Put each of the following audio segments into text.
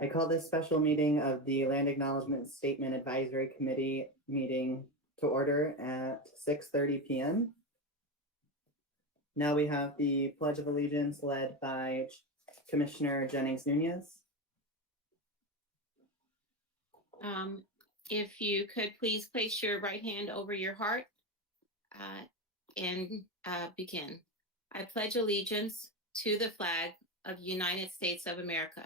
I call this special meeting of the Land Acknowledgement Statement Advisory Committee meeting to order at 6:30 p.m. Now we have the Pledge of Allegiance led by Commissioner Jennings-Nunez. If you could please place your right hand over your heart and begin. I pledge allegiance to the flag of the United States of America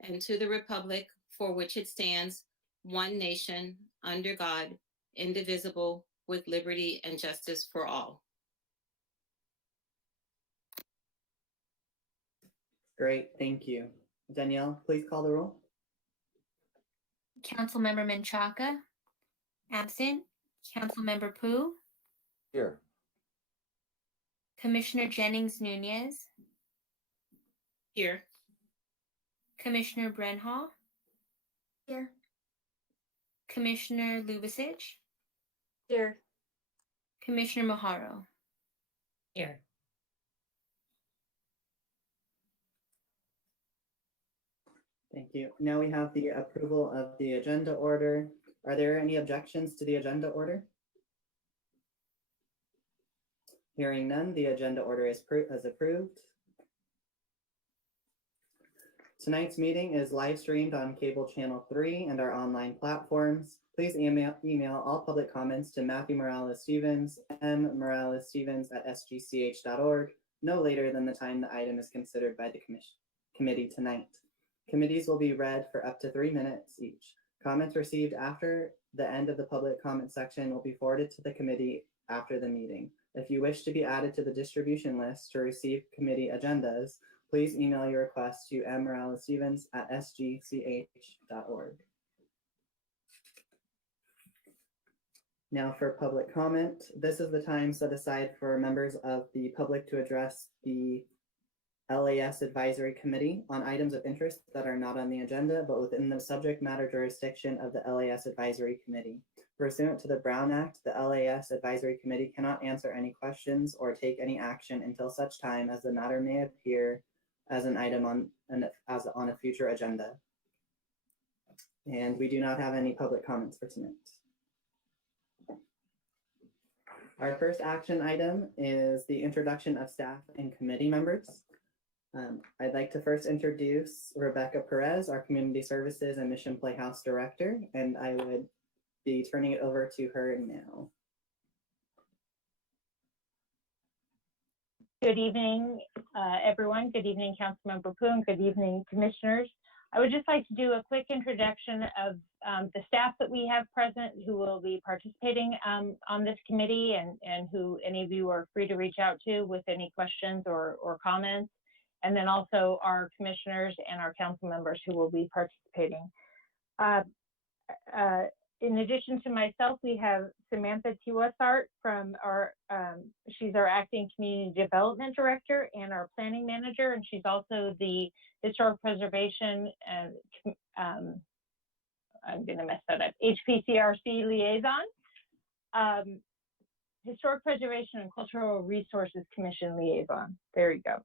and to the republic for which it stands, one nation, under God, indivisible, with liberty and justice for all. Great, thank you. Danielle, please call the roll. Councilmember Menchaca, absent. Councilmember Pooh. Here. Commissioner Jennings-Nunez. Here. Commissioner Brenhall. Here. Commissioner Lubicic. Here. Commissioner Maharo. Here. Thank you. Now we have the approval of the agenda order. Are there any objections to the agenda order? Hearing none, the agenda order is approved. Tonight's meeting is live streamed on cable channel 3 and our online platforms. Please email all public comments to Matthew Morales-Stevens, mmorales-stevens@sgch.org, no later than the time the item is considered by the committee tonight. Committees will be read for up to 3 minutes each. Comments received after the end of the public comment section will be forwarded to the committee after the meeting. If you wish to be added to the distribution list to receive committee agendas, please email your request to mmorales-stevens@sgch.org. Now for public comment, this is the time set aside for members of the public to address the LAS Advisory Committee on items of interest that are not on the agenda, but within the subject matter jurisdiction of the LAS Advisory Committee. Pursuant to the Brown Act, the LAS Advisory Committee cannot answer any questions or take any action until such time as the matter may appear as an item on a future agenda. And we do not have any public comments for tonight. Our first action item is the introduction of staff and committee members. I'd like to first introduce Rebecca Perez, our Community Services and Mission Playhouse Director, and I would be turning it over to her now. Good evening, everyone. Good evening, Councilmember Pooh, and good evening, Commissioners. I would just like to do a quick introduction of the staff that we have present who will be participating on this committee, and who any of you are free to reach out to with any questions or comments. And then also our commissioners and our council members who will be participating. In addition to myself, we have Samantha Tiwasart from our, she's our acting community development director and our planning manager, and she's also the historic preservation and I'm gonna mess that up, HPCRC liaison, Historic Preservation and Cultural Resources Commission liaison. There you go.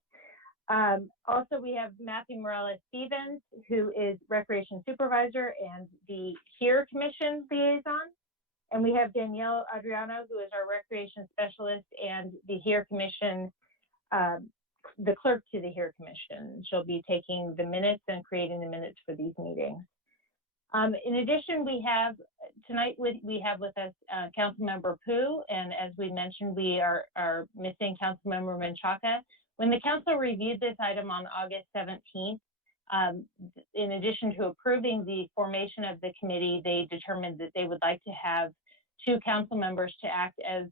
Also, we have Matthew Morales-Stevens, who is Recreation Supervisor and the HERE Commission Liaison. And we have Danielle Adriano, who is our Recreation Specialist and the HERE Commission, the clerk to the HERE Commission. She'll be taking the minutes and creating the minutes for these meetings. In addition, we have tonight we have with us Councilmember Pooh, and as we mentioned, we are missing Councilmember Menchaca. When the council reviewed this item on August 17th, in addition to approving the formation of the committee, they determined that they would like to have 2 council members to act as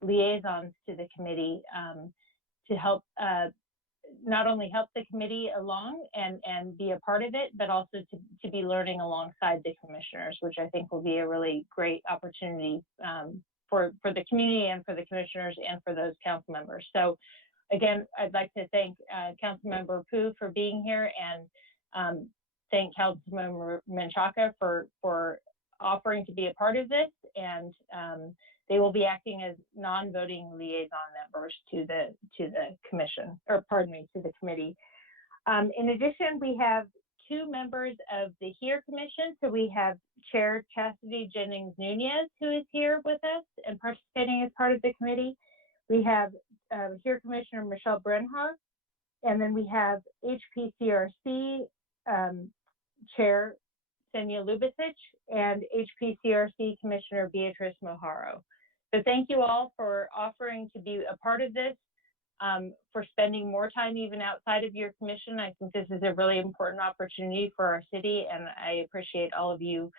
liaisons to the committee to help not only help the committee along and be a part of it, but also to be learning alongside the commissioners, which I think will be a really great opportunity for the community and for the commissioners and for those council members. So again, I'd like to thank Councilmember Pooh for being here, and thank Councilmember Menchaca for offering to be a part of this. And they will be acting as non-voting liaison members to the commission, or pardon me, to the committee. In addition, we have two members of the HERE Commission. So we have Chair Chastity Jennings Nunez, who is here with us and participating as part of the committee. We have HERE Commissioner Michelle Brenha, and then we have HPCRC Chair Senya Lubicic and HPCRC Commissioner Beatrice Moharo. So thank you all for offering to be a part of this, for spending more time even outside of your commission. I think this is a really important opportunity for our city, and I appreciate all of you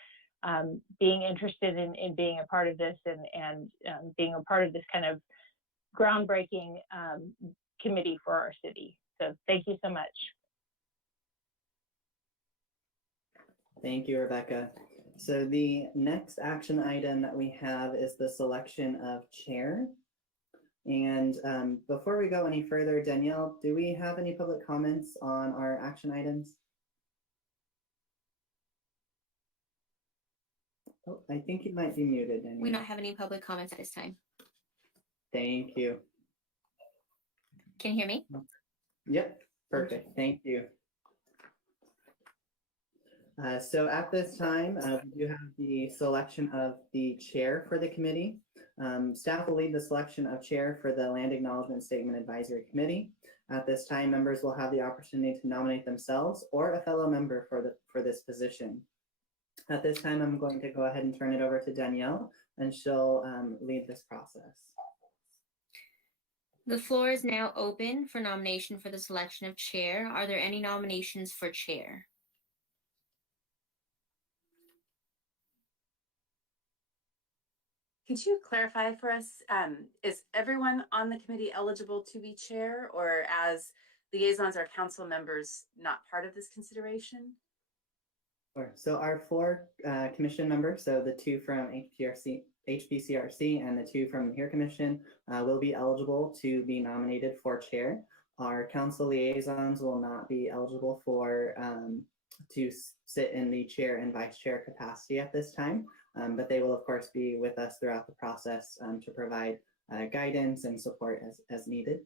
being interested in being a part of this and being a part of this kind of groundbreaking committee for our city. So thank you so much. Thank you, Rebecca. So the next action item that we have is the selection of chair. And before we go any further, Danielle, do we have any public comments on our action items? Oh, I think you might be muted, Danielle. We don't have any public comments at this time. Thank you. Can you hear me? Yep, perfect. Thank you. So at this time, we do have the selection of the chair for the committee. Staff will lead the selection of chair for the Land Acknowledgement Statement Advisory Committee. At this time, members will have the opportunity to nominate themselves or a fellow member for this position. At this time, I'm going to go ahead and turn it over to Danielle, and she'll lead this process. The floor is now open for nomination for the selection of chair. Are there any nominations for chair? Could you clarify for us, is everyone on the committee eligible to be chair, or as liaisons or council members not part of this consideration? Sure. So our four commission members, so the two from HPCRC and the two from the HERE Commission, will be eligible to be nominated for chair. Our council liaisons will not be eligible for to sit in the chair and vice chair capacity at this time, but they will of course be with us throughout the process to provide guidance and support as needed.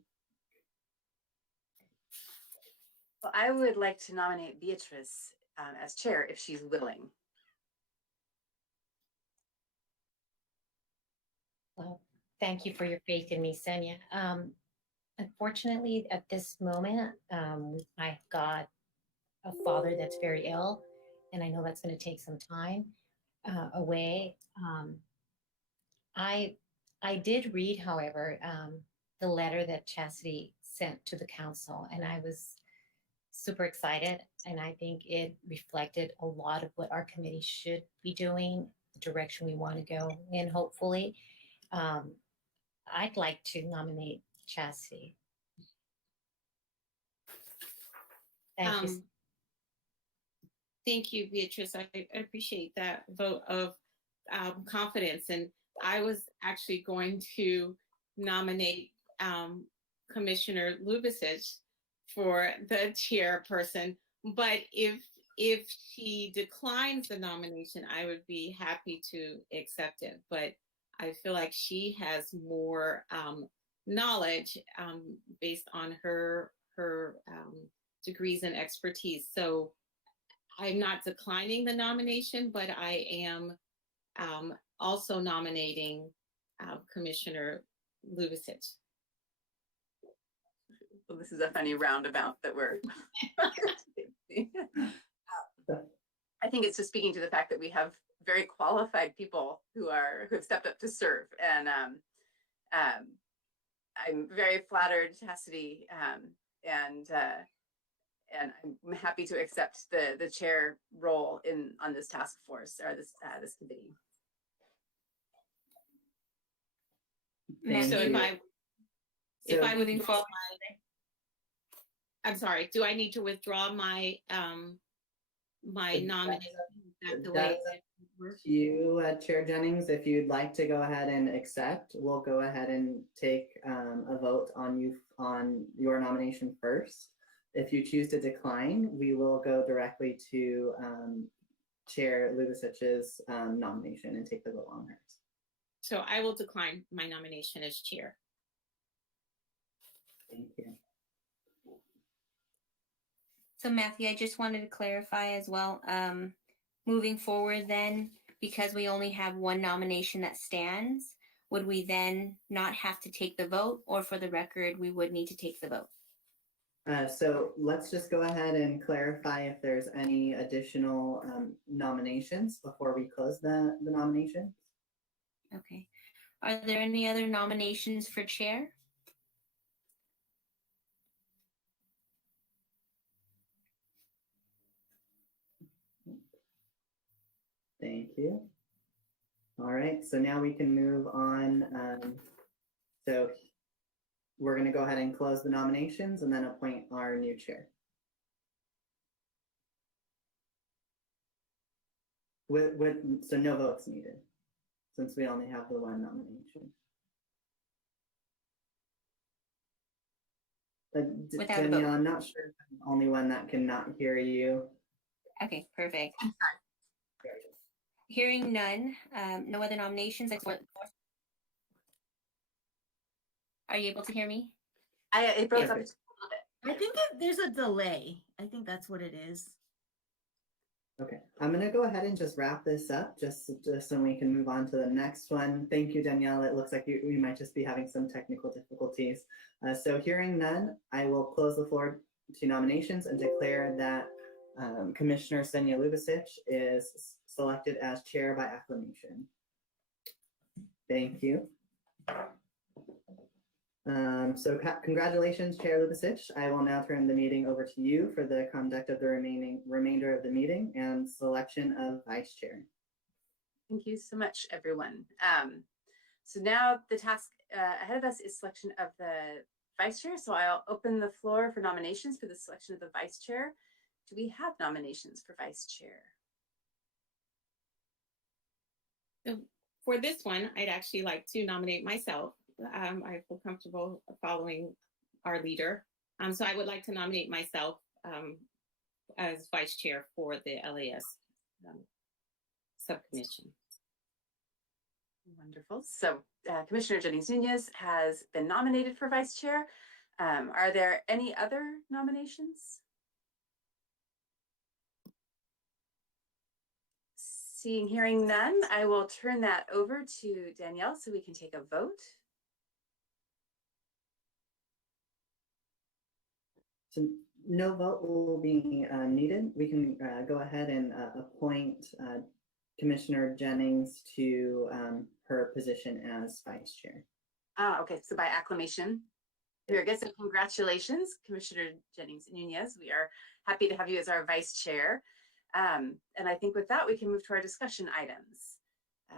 Well, I would like to nominate Beatrice as chair if she's willing. Well, thank you for your faith in me, Senya. Unfortunately, at this moment, I've got a father that's very ill, and I know that's going to take some time away. I did read, however, the letter that Chastity sent to the council, and I was super excited, and I think it reflected a lot of what our committee should be doing, the direction we want to go in, hopefully. I'd like to nominate Chastity. Thank you. Thank you, Beatrice. I appreciate that vote of confidence. And I was actually going to nominate Commissioner Lubicic for the chairperson, but if she declines the nomination, I would be happy to accept it. But I feel like she has more knowledge based on her degrees and expertise. So I'm not declining the nomination, but I am also nominating Commissioner Lubicic. Well, this is a funny roundabout that we're. I think it's just speaking to the fact that we have very qualified people who have stepped up to serve, and I'm very flattered, Chastity, and I'm happy to accept the chair role on this task force or this committee. Thank So you. if I Moving withdraw forward. I'm sorry, do I need to withdraw my my nomination? Is that the way That's it works? You, Chair Jennings, if you'd like to go ahead and accept, we'll go ahead and take a vote on your nomination first. If you choose to decline, we will go directly to Chair Lubicic's nomination and take the vote on hers. So I will decline my nomination as chair. Thank you. So Matthew, I just wanted to clarify as well. Moving forward then, because we only have one nomination that stands, would we then not have to take the vote, or for the record, we would need to take the vote? So let's just go ahead and clarify if there's any additional nominations before we close the nomination. Okay. Are there any other nominations for chair? Thank you. All right, so now we can move on. So we're going to go ahead and close the nominations and then appoint our new chair. So no votes needed, since we only have the one nomination. Without a Danielle, vote. I'm not sure if I'm the only one that cannot hear you. Okay, perfect. Hearing none, no other nominations. Are you able to hear me? It broke up Okay. just a little bit. I think there's a delay. I think that's what it is. Okay, I'm gonna go ahead and just wrap this up, just so we can move on to the next one. Thank you, Danielle. It looks like we might just be having some technical difficulties. So hearing none, I will close the floor to nominations and declare that Commissioner Senya Lubasic is selected as chair by acclamation. Thank you. So congratulations, Chair Lubasic. I will now turn the meeting over to you for the conduct of the remainder of the meeting and selection of vice chair. Thank you so much, everyone. So now the task ahead of us is selection of the vice chair. So I'll open the floor for nominations for the selection of the vice chair. Do we have nominations for vice chair? So for this one, I'd actually like to nominate myself. I feel comfortable following our leader. So I would like to nominate myself as vice chair for the LAS subcommission. Wonderful. So Commissioner Jennings Nunez has been nominated for vice chair. Are there any other nominations? Seeing, hearing none, I will turn that over to Danielle so we can take a vote. So no vote will be needed. We can go ahead and appoint Commissioner Jennings to her position as vice chair. Okay, so by acclamation. Very good. So congratulations, Commissioner Jennings Nunez. We are happy to have you as our vice chair. And I think with that, we can move to our discussion items.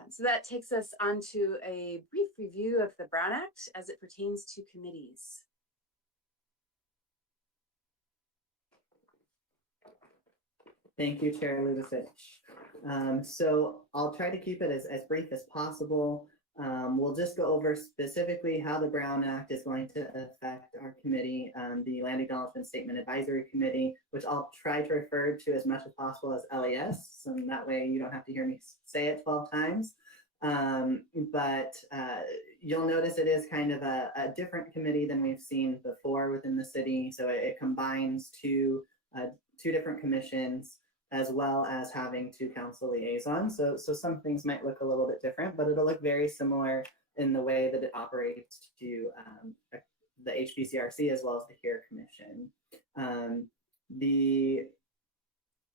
So that takes us on to a brief review of the Brown Act as it pertains to committees. Thank you, Chair Lubasic. So I'll try to keep it as brief as possible. We'll just go over specifically how the Brown Act is going to affect our committee, the Land Acknowledgement Statement Advisory Committee, which I'll try to refer to as much as possible as LAS, so that way you don't have to hear me say it 12 times. But you'll notice it is kind of a different committee than we've seen before within the city. So it combines two different commissions, as well as having two council liaisons. So some things might look a little bit different, but it'll look very similar in the way that it operates to the HBCRC as well as the HERE Commission. The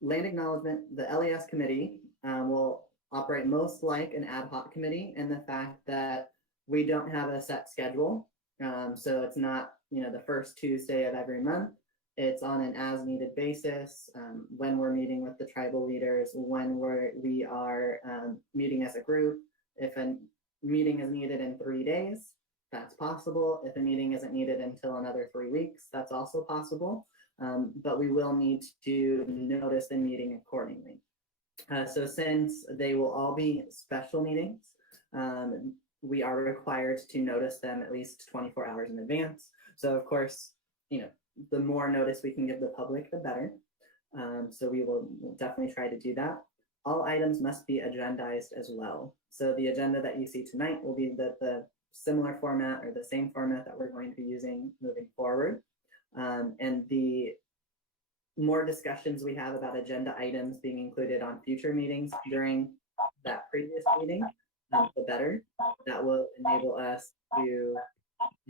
Land Acknowledgement, the LAS committee will operate most like an ad hoc committee in the fact that we don't have a set schedule. So it's not, the first Tuesday of every month. It's on an as-needed basis when we're meeting with the tribal leaders, when we are meeting as a group. If a meeting is needed in 3 days, that's possible. If a meeting isn't needed until another 3 weeks, that's also possible. But we will need to notice the meeting accordingly. So since they will all be special meetings, we are required to notice them at least 24 hours in advance. So of course, the more notice we can give the public, the better. So we will definitely try to do that. All items must be agendized as well. So the agenda that you see tonight will be the similar format or the same format that we're going to be using moving forward. And the more discussions we have about agenda items being included on future meetings during that previous meeting, the better. That will enable us to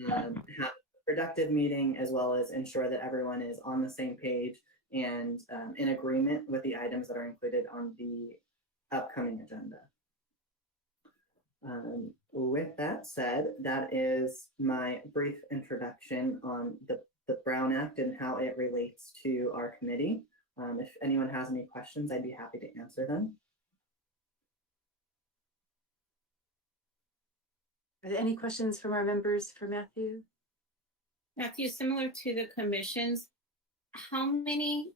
have a productive meeting, as well as ensure that everyone is on the same page and in agreement with the items that are included on the upcoming agenda. With that said, that is my brief introduction on the Brown Act and how it relates to our committee. If anyone has any questions, I'd be happy to answer them. Are there any questions from our members for Matthew? Matthew, similar to the commissions, how many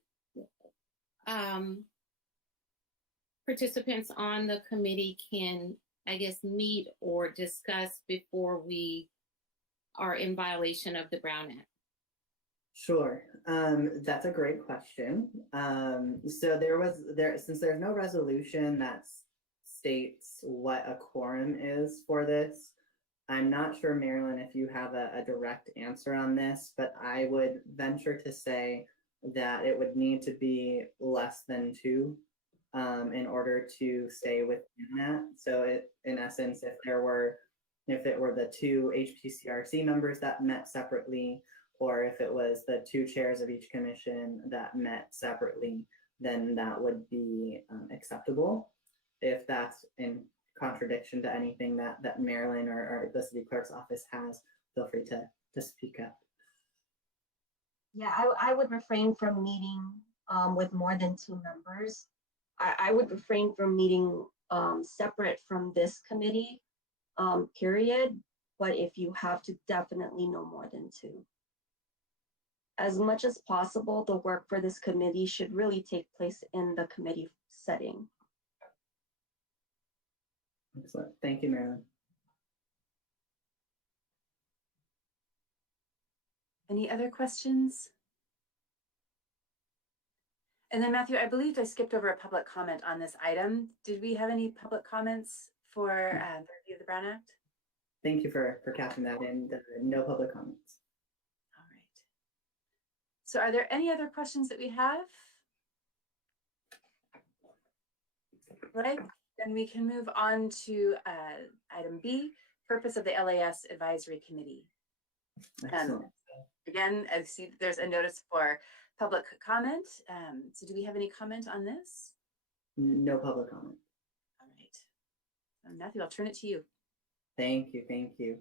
participants on the committee can, I guess, meet or discuss before we are in violation of the Brown Act? Sure, that's a great question. So since there's no resolution that states what a quorum is for this, I'm not sure, Marilyn, if you have a direct answer on this, but I would venture to say that it would need to be less than 2 in order to stay within that. So in essence, if it were the 2 HPCRC members that met separately, or if it was the 2 chairs of each commission that met separately, then that would be acceptable. If that's in contradiction to anything that Marilyn or the city clerk's office has, feel free to speak up. Yeah, I would refrain from meeting with more than 2 members. I would refrain from meeting separate from this committee, period. But if you have to, definitely no more than 2. As much as possible, the work for this committee should really take place in the committee setting. Excellent. Thank you, Marilyn. Any other questions? And then Matthew, I believe I skipped over a public comment on this item. Did we have any public comments for the review of the Brown Act? Thank you for catching that in. No public comments. All right. So are there any other questions that we have? All right, then we can move on to item B, purpose of the LAS Advisory Committee. Excellent. Again, I see there's a notice for public comment. So do we have any comment on this? No public comment. All right. Matthew, I'll turn it to you. Thank you, thank you.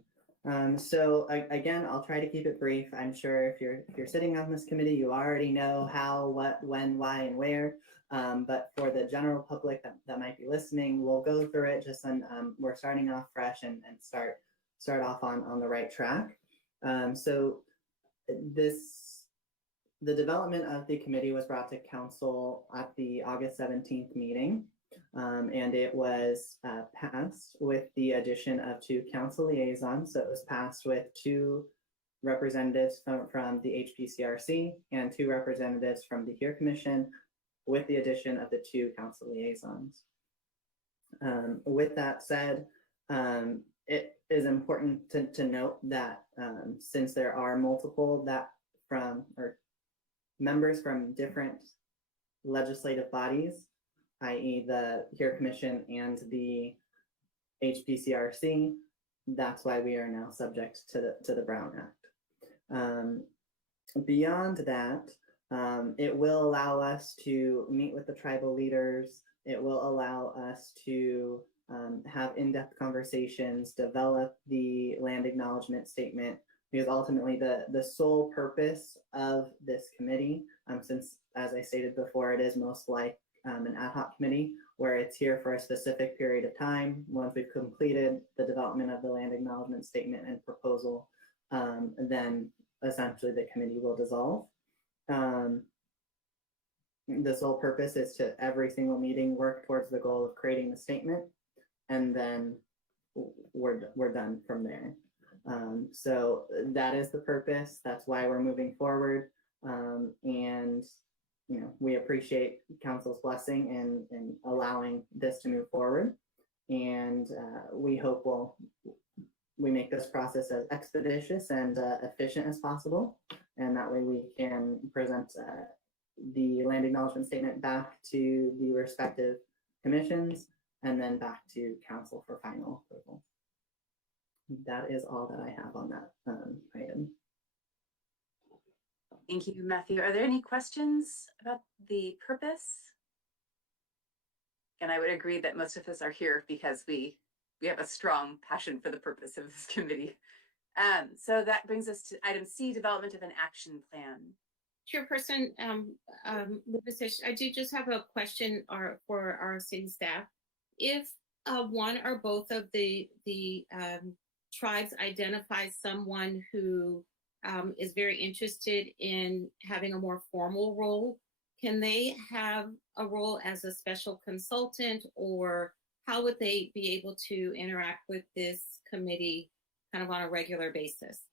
So again, I'll try to keep it brief. I'm sure if you're sitting on this committee, you already know how, what, when, why, and where. But for the general public that might be listening, we'll go through it just on, we're starting off fresh and start off on the right track. So the development of the committee was brought to council at the August 17th meeting. And it was passed with the addition of 2 council liaisons. So it was passed with 2 representatives from the HPCRC and 2 representatives from the HERE Commission, with the addition of the 2 council liaisons. With that said, it is important to note that since there are multiple members from different legislative bodies, i.e. the HERE Commission and the HPCRC, that's why we are now subject to the Brown Act. Beyond that, it will allow us to meet with the tribal leaders. It will allow us to have in-depth conversations, develop the land acknowledgement statement, because ultimately the sole purpose of this committee, since as I stated before, it is most like an ad hoc committee where it's here for a specific period of time. Once we've completed the development of the land acknowledgement statement and proposal, then essentially the committee will dissolve. The sole purpose is to every single meeting work towards the goal of creating the statement, and then we're done from there. So that is the purpose. That's why we're moving forward. And we appreciate council's blessing in allowing this to move forward. And we hope we make this process as expeditious and efficient as possible. And that way we can present the land acknowledgement statement back to the respective commissions and then back to council for final approval. That is all that I have on that item. Thank you, Matthew. Are there any questions about the purpose? And I would agree that most of us are here because we have a strong passion for the purpose of this committee. So that brings us to item C, development of an action plan. Chairperson Beatrice, I do just have a question for our city staff. If one or both of the tribes identify someone who is very interested in having a more formal role, can they have a role as a special consultant, or how would they be able to interact with this committee kind of on a regular basis?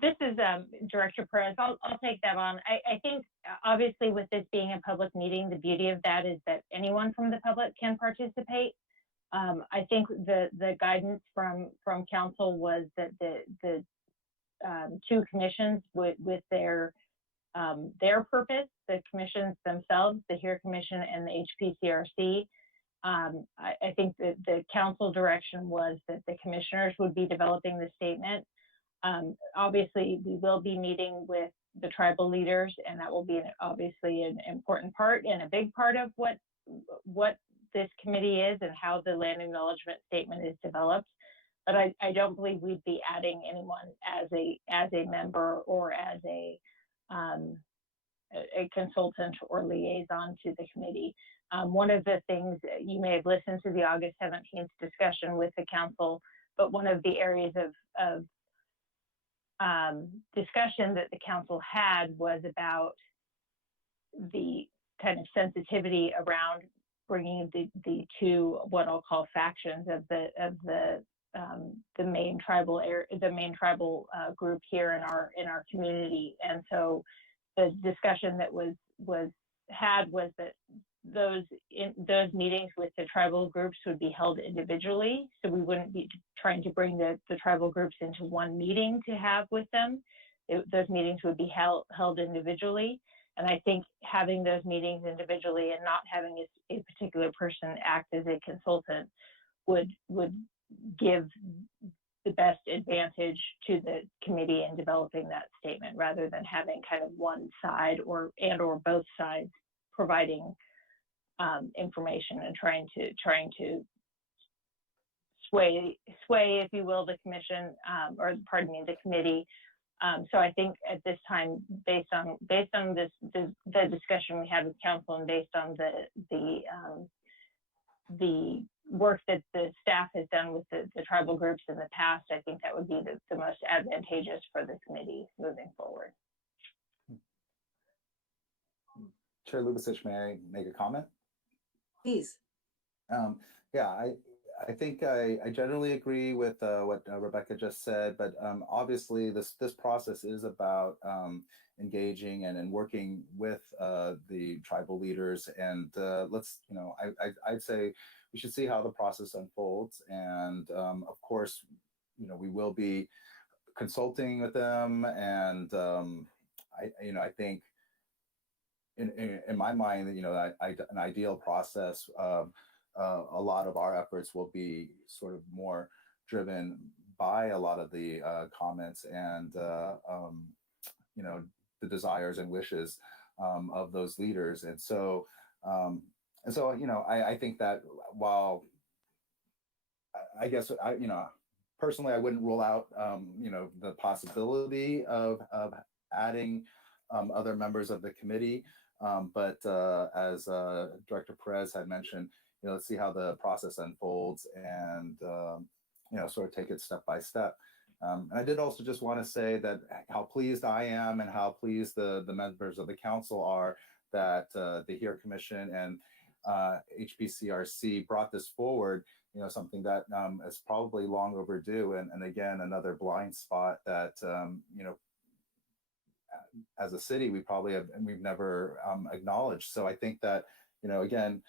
This is Director Perez. I'll take that on. I think obviously with this being a public meeting, the beauty of that is that anyone from the public can participate. I think the guidance from council was that the two commissions with their purpose, the commissions themselves, the HERE Commission and the HPCRC. I think that the council direction was that the commissioners would be developing the statement. Obviously, we will be meeting with the tribal leaders, and that will be obviously an important part and a big part of what this committee is and how the land acknowledgement statement is developed. But I don't believe we'd be adding anyone as a member or as a consultant or liaison to the committee. One of the things, you may have listened to the August 17th discussion with the council, but one of the areas of discussion that the council had was about the kind of sensitivity around bringing the two, what I'll call factions of the main tribal group here in our community. And so the discussion that was had was that those meetings with the tribal groups would be held individually. So we wouldn't be trying to bring the tribal groups into one meeting to have with them. Those meetings would be held individually. And I think having those meetings individually and not having a particular person act as a consultant would give the best advantage to the committee in developing that statement, rather than having kind of one side or both sides providing information and trying to sway, if you will, the commission, or pardon me, the committee. So I think at this time, based on the discussion we had with council and based on the work that the staff has done with the tribal groups in the past, I think that would be the most advantageous for the committee moving forward. Chair Lubicic, may I make a comment? Please. Yeah, I think I generally agree with what Rebecca just said, but obviously this process is about engaging and working with the tribal leaders, and I'd say we should see how the process unfolds, and of course, we will be consulting with them, and I think in my mind, an ideal process. A lot of our efforts will be sort of more driven by a lot of the comments and the desires and wishes of those leaders, and so I think that while I guess personally I wouldn't rule out the possibility of adding other members of the committee, but as Director Perez had mentioned, let's see how the process unfolds and, sort of take it step by step. And I did also just want to say that how pleased I am and how pleased the members of the council are that the HERE Commission and HPCRC brought this forward, something that is probably long overdue. And again, another blind spot that, as a city, we've never acknowledged. So I think that, again,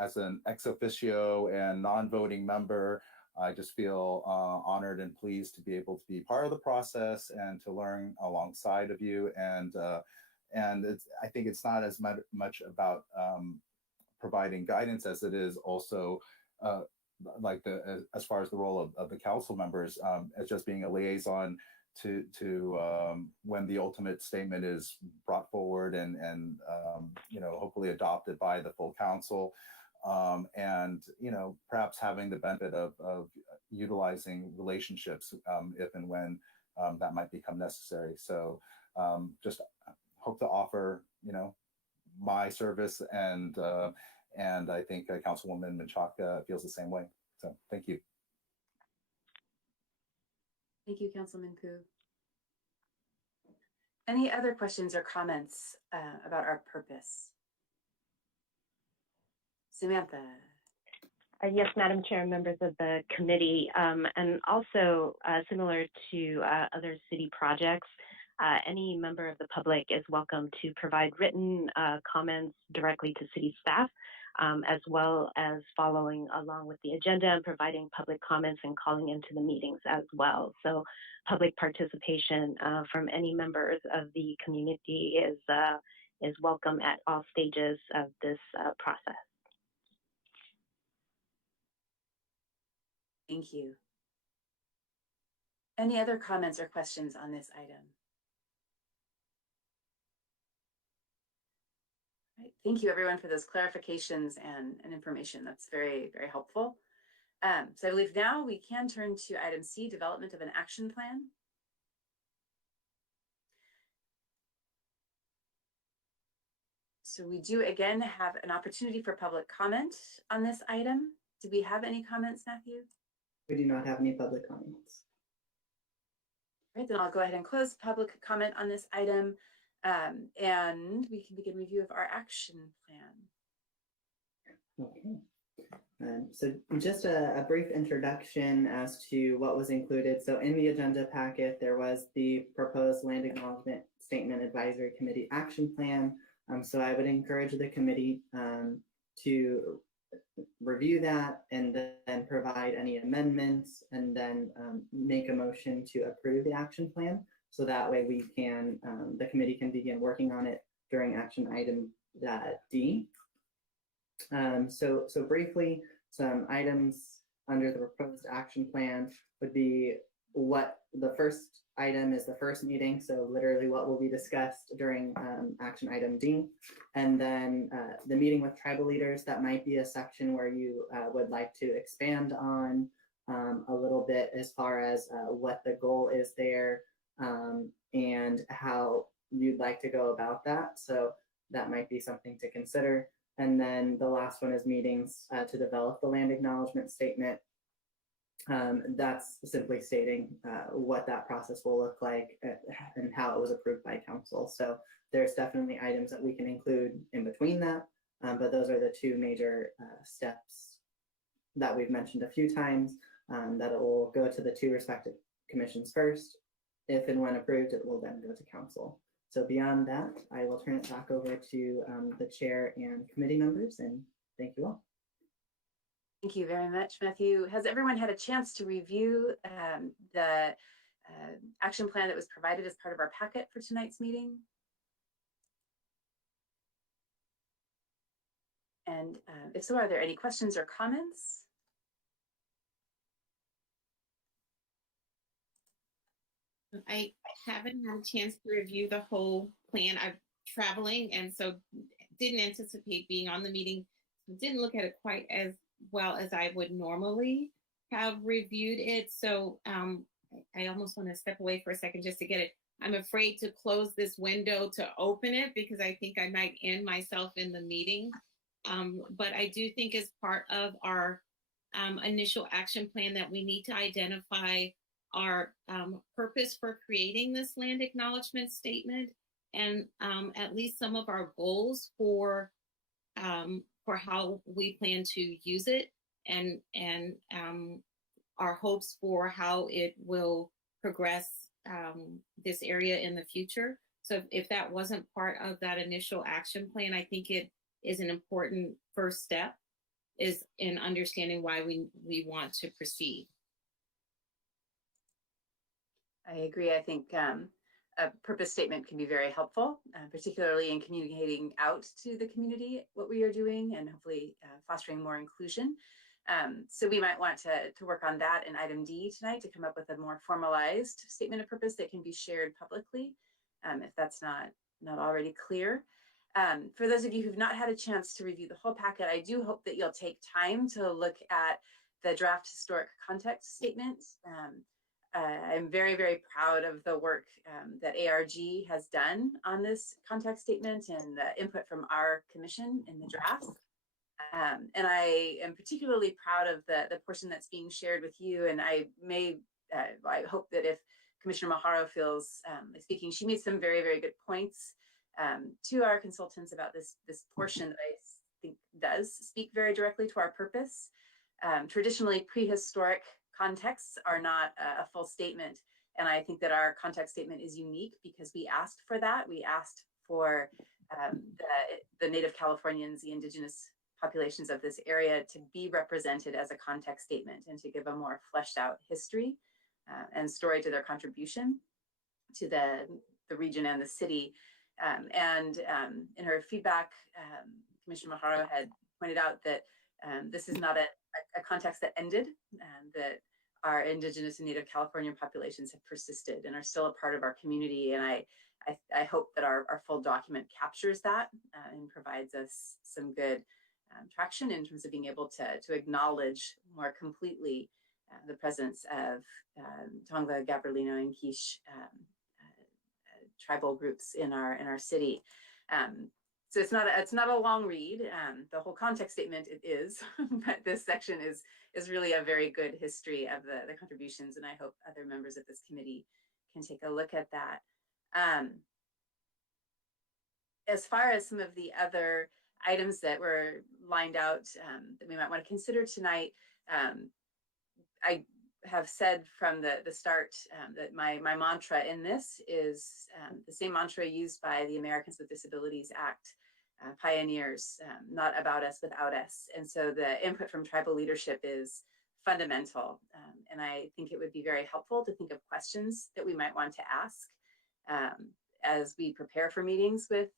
as an ex officio and non-voting member, I just feel honored and pleased to be able to be part of the process and to learn alongside of you. And I think it's not as much about providing guidance as it is also like as far as the role of the council members as just being a liaison to when the ultimate statement is brought forward and hopefully adopted by the full council. And perhaps having the benefit of utilizing relationships if and when that might become necessary. So just hope to offer my service, and I think Councilwoman Menchaca feels the same way. So thank you. Thank you, Councilman Koo. Any other questions or comments about our purpose? Samantha. Yes, Madam Chair, members of the committee, and also similar to other city projects, any member of the public is welcome to provide written comments directly to city staff, as well as following along with the agenda and providing public comments and calling into the meetings as well. So public participation from any members of the community is welcome at all stages of this process. Thank you. Any other comments or questions on this item? All right. Thank you, everyone, for those clarifications and information. That's very, very helpful. So I believe now we can turn to item C, development of an action plan. So we do again have an opportunity for public comment on this item. Do we have any comments, Matthew? We do not have any public comments. All right, then I'll go ahead and close public comment on this item, and we can begin review of our action plan. Okay. So just a brief introduction as to what was included. So in the agenda packet, there was the proposed Land Acknowledgement Statement Advisory Committee action plan. So I would encourage the committee to review that and then provide any amendments and then make a motion to approve the action plan. So that way we can, the committee can begin working on it during action item D. So briefly, some items under the proposed action plan would be what the first item is, the first meeting. So literally what will be discussed during action item D. And then the meeting with tribal leaders, that might be a section where you would like to expand on a little bit as far as what the goal is there and how you'd like to go about that. So that might be something to consider. And then the last one is meetings to develop the land acknowledgement statement. That's simply stating what that process will look like and how it was approved by council. So there's definitely items that we can include in between that, but those are the two major steps that we've mentioned a few times, that it will go to the two respective commissions first. If and when approved, it will then go to council. So beyond that, I will turn it back over to the chair and committee members, and thank you all. Thank you very much, Matthew. Has everyone had a chance to review the action plan that was provided as part of our packet for tonight's meeting? And if so, are there any questions or comments? I haven't had a chance to review the whole plan. I'm traveling, and so didn't anticipate being on the meeting. Didn't look at it quite as well as I would normally have reviewed it. So I almost want to step away for a second just to get it. I'm afraid to close this window to open it because I think I might end myself in the meeting. But I do think as part of our initial action plan that we need to identify our purpose for creating this land acknowledgement statement and at least some of our goals for how we plan to use it and our hopes for how it will progress this area in the future. So if that wasn't part of that initial action plan, I think it is an important first step. is in understanding why we want to proceed. I agree. I think a purpose statement can be very helpful, particularly in communicating out to the community what we are doing and hopefully fostering more inclusion. So we might want to work on that in item D tonight to come up with a more formalized statement of purpose that can be shared publicly, if that's not already clear. For those of you who've not had a chance to review the whole packet, I do hope that you'll take time to look at the draft historic context statement. I'm very, very proud of the work that ARG has done on this context statement and the input from our commission in the draft. And I am particularly proud of the portion that's being shared with you. And I hope that if Commissioner Maharo feels like speaking, she made some very, very good points to our consultants about this portion that I think does speak very directly to our purpose. Traditionally, prehistoric contexts are not a full statement. And I think that our context statement is unique because we asked for that. We asked for the Native Californians, the indigenous populations of this area, to be represented as a context statement and to give a more fleshed out history and story to their contribution to the region and the city. And in her feedback, Commissioner Maharo had pointed out that this is not a context that ended, that our indigenous and Native Californian populations have persisted and are still a part of our community. And I hope that our full document captures that and provides us some good traction in terms of being able to acknowledge more completely the presence of Tongva, Gabrielino, and Quiche tribal groups in our city. So it's not a long read. The whole context statement it is, but this section is really a very good history of the contributions, and I hope other members of this committee can take a look at that. As far as some of the other items that were lined out that we might want to consider tonight, I have said from the start that my mantra in this is the same mantra used by the Americans with Disabilities Act pioneers, not about us without us. And so the input from tribal leadership is fundamental. And I think it would be very helpful to think of questions that we might want to ask as we prepare for meetings with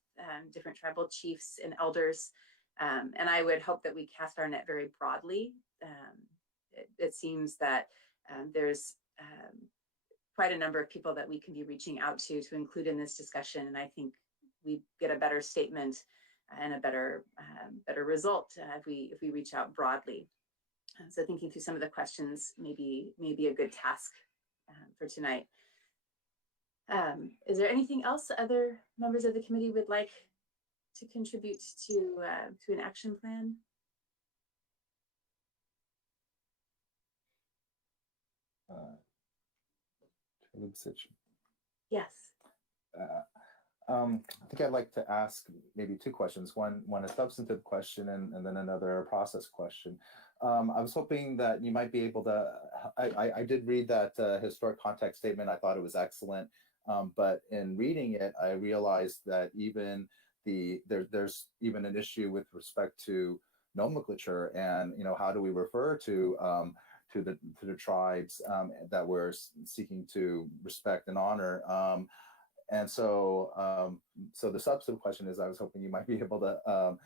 different tribal chiefs and elders. And I would hope that we cast our net very broadly. It seems that there's quite a number of people that we can be reaching out to include in this discussion. And I think we get a better statement and a better result if we reach out broadly. So thinking through some of the questions may be a good task for tonight. Is there anything else other members of the committee would like to contribute to an action plan? Yes. I think I'd like to ask maybe two questions. One a substantive question and then another process question. I was hoping that you might be able to, I did read that historic context statement. I thought it was excellent. But in reading it, I realized that even there's even an issue with respect to nomenclature and, how do we refer to the tribes that we're seeking to respect and honor. And so the substantive question is, I was hoping you might be able to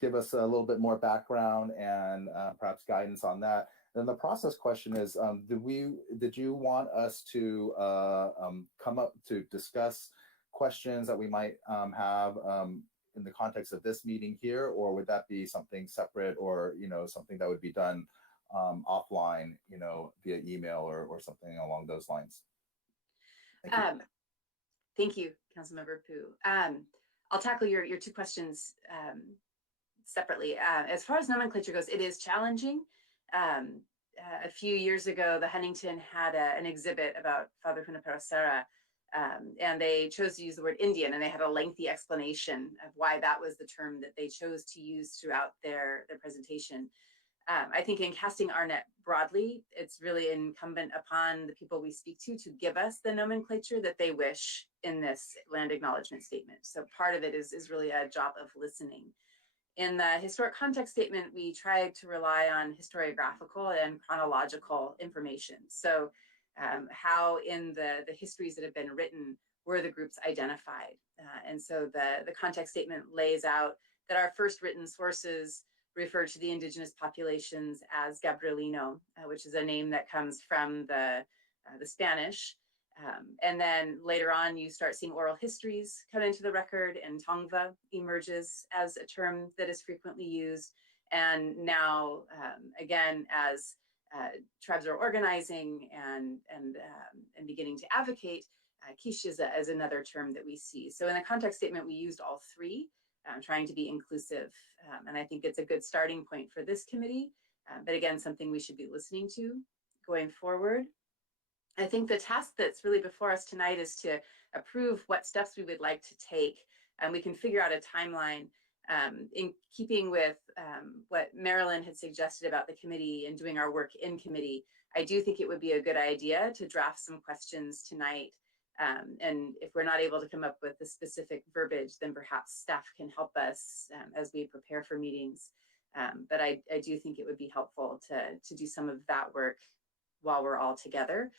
give us a little bit more background and perhaps guidance on that. Then the process question is, did you want us to come up to discuss questions that we might have in the context of this meeting here, or would that be something separate, or something that would be done offline, via email or something along those lines? Thank you, Councilmember Pu. I'll tackle your two questions separately. As far as nomenclature goes, it is challenging. A few years ago, the Huntington had an exhibit about Father Junipero Serra, and they chose to use the word Indian, and they had a lengthy explanation of why that was the term that they chose to use throughout their presentation. I think in casting our net broadly, it's really incumbent upon the people we speak to give us the nomenclature that they wish in this land acknowledgement statement. So part of it is really a job of listening. In the historic context statement, we tried to rely on historiographical and chronological information. So how in the histories that have been written were the groups identified. And so the context statement lays out that our first written sources refer to the indigenous populations as Gabrielino, which is a name that comes from the Spanish. And then later on, you start seeing oral histories come into the record, and Tongva emerges as a term that is frequently used. And now, again, as tribes are organizing and beginning to advocate, quiche is another term that we see. So in the context statement, we used all three, trying to be inclusive. And I think it's a good starting point for this committee, but again, something we should be listening to going forward. I think the task that's really before us tonight is to approve what steps we would like to take, and we can figure out a timeline in keeping with what Marilyn had suggested about the committee and doing our work in committee. I do think it would be a good idea to draft some questions tonight. And if we're not able to come up with the specific verbiage, then perhaps staff can help us as we prepare for meetings. But I do think it would be helpful to do some of that work while we're all together,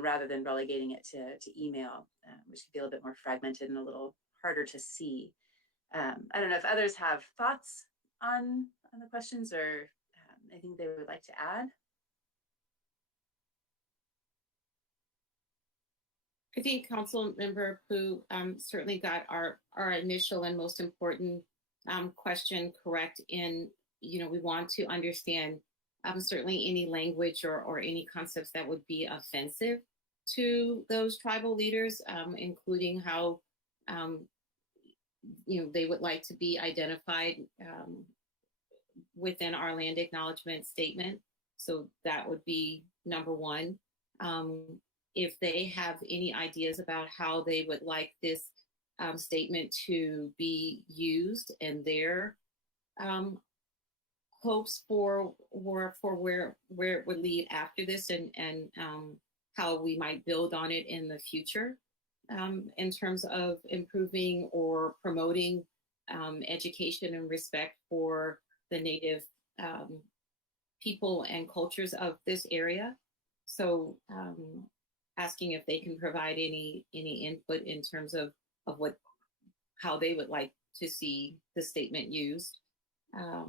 rather than relegating it to email, which could be a little bit more fragmented and a little harder to see. I don't know if others have thoughts on the questions or anything they would like to add. I think Council Member Pu certainly got our initial and most important question correct in, we want to understand certainly any language or any concepts that would be offensive to those tribal leaders, including how, they would like to be identified within our land acknowledgement statement. So that would be number one. If they have any ideas about how they would like this statement to be used and their hopes for where it would lead after this, and how we might build on it in the future in terms of improving or promoting education and respect for the Native people and cultures of this area. So asking if they can provide any input in terms of how they would like to see the statement used. I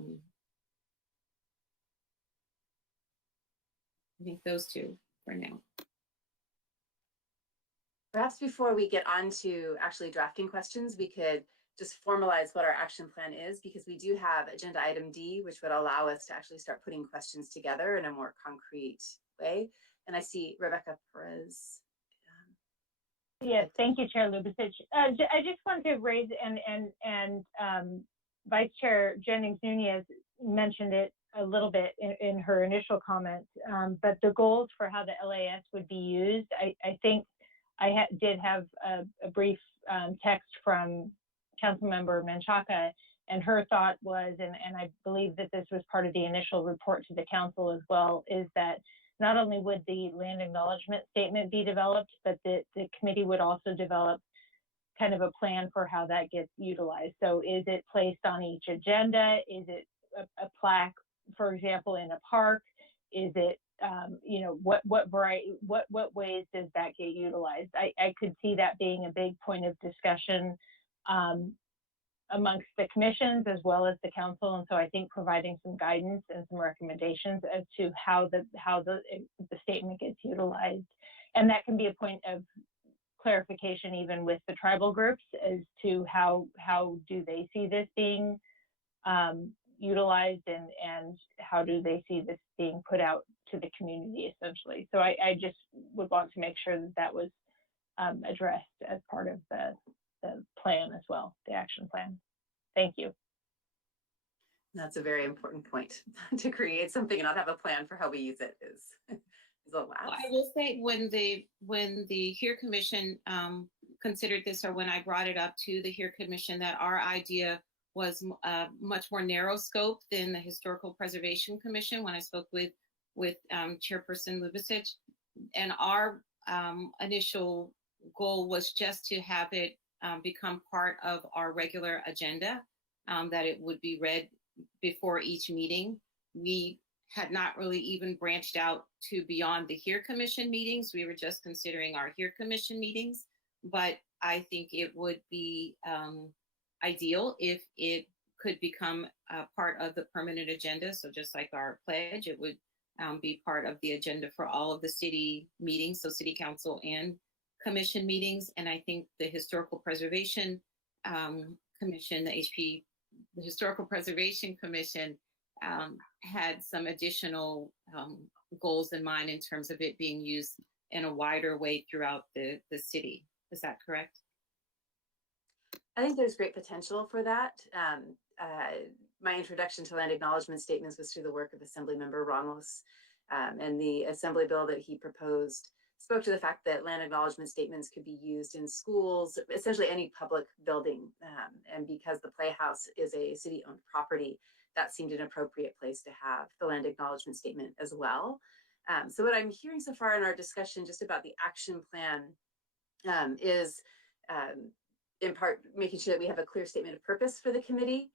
think those two for now. Perhaps before we get on to actually drafting questions, we could just formalize what our action plan is, because we do have agenda item D, which would allow us to actually start putting questions together in a more concrete way. And I see Rebecca Perez. Yes, thank you, Chair Lubicic. I just want to raise, and Vice Chair Jennings Nunez mentioned it a little bit in her initial comments, but the goals for how the LAS would be used, I think I did have a brief text from Councilmember Menchaca, and her thought was, and I believe that this was part of the initial report to the council as well, is that not only would the land acknowledgement statement be developed, but the committee would also develop kind of a plan for how that gets utilized. So is it placed on each agenda? Is it a plaque, for example, in a park? Is it, what ways does that get utilized? I could see that being a big point of discussion amongst the commissions as well as the council. And so I think providing some guidance and some recommendations as to how the statement gets utilized. And that can be a point of clarification even with the tribal groups as to how do they see this being utilized, and how do they see this being put out to the community essentially. So I just would want to make sure that was addressed as part of the plan as well, the action plan. Thank you. That's a very important point. To create something and not have a plan for how we use it is a lapse. Well, I will say when the HEAR Commission considered this, or when I brought it up to the HEAR Commission, that our idea was much more narrow scope than the Historical Preservation Commission when I spoke with Chairperson Lubicic. And our initial goal was just to have it become part of our regular agenda that it would be read before each meeting. We had not really even branched out to beyond the Hear Commission meetings. We were just considering our Hear Commission meetings, but I think it would be ideal if it could become a part of the permanent agenda. So just like our pledge, it would be part of the agenda for all of the city meetings, so city council and commission meetings. And I think the Historical Preservation Commission, the Historical Preservation Commission had some additional goals in mind in terms of it being used in a wider way throughout the city. Is that correct? I think there's great potential for that. My introduction to land acknowledgement statements was through the work of Assemblymember Ramos, and the assembly bill that he proposed spoke to the fact that land acknowledgement statements could be used in schools, essentially any public building. And because the Playhouse is a city-owned property, that seemed an appropriate place to have the land acknowledgement statement as well. So what I'm hearing so far in our discussion just about the action plan is in part making sure that we have a clear statement of purpose for the committee,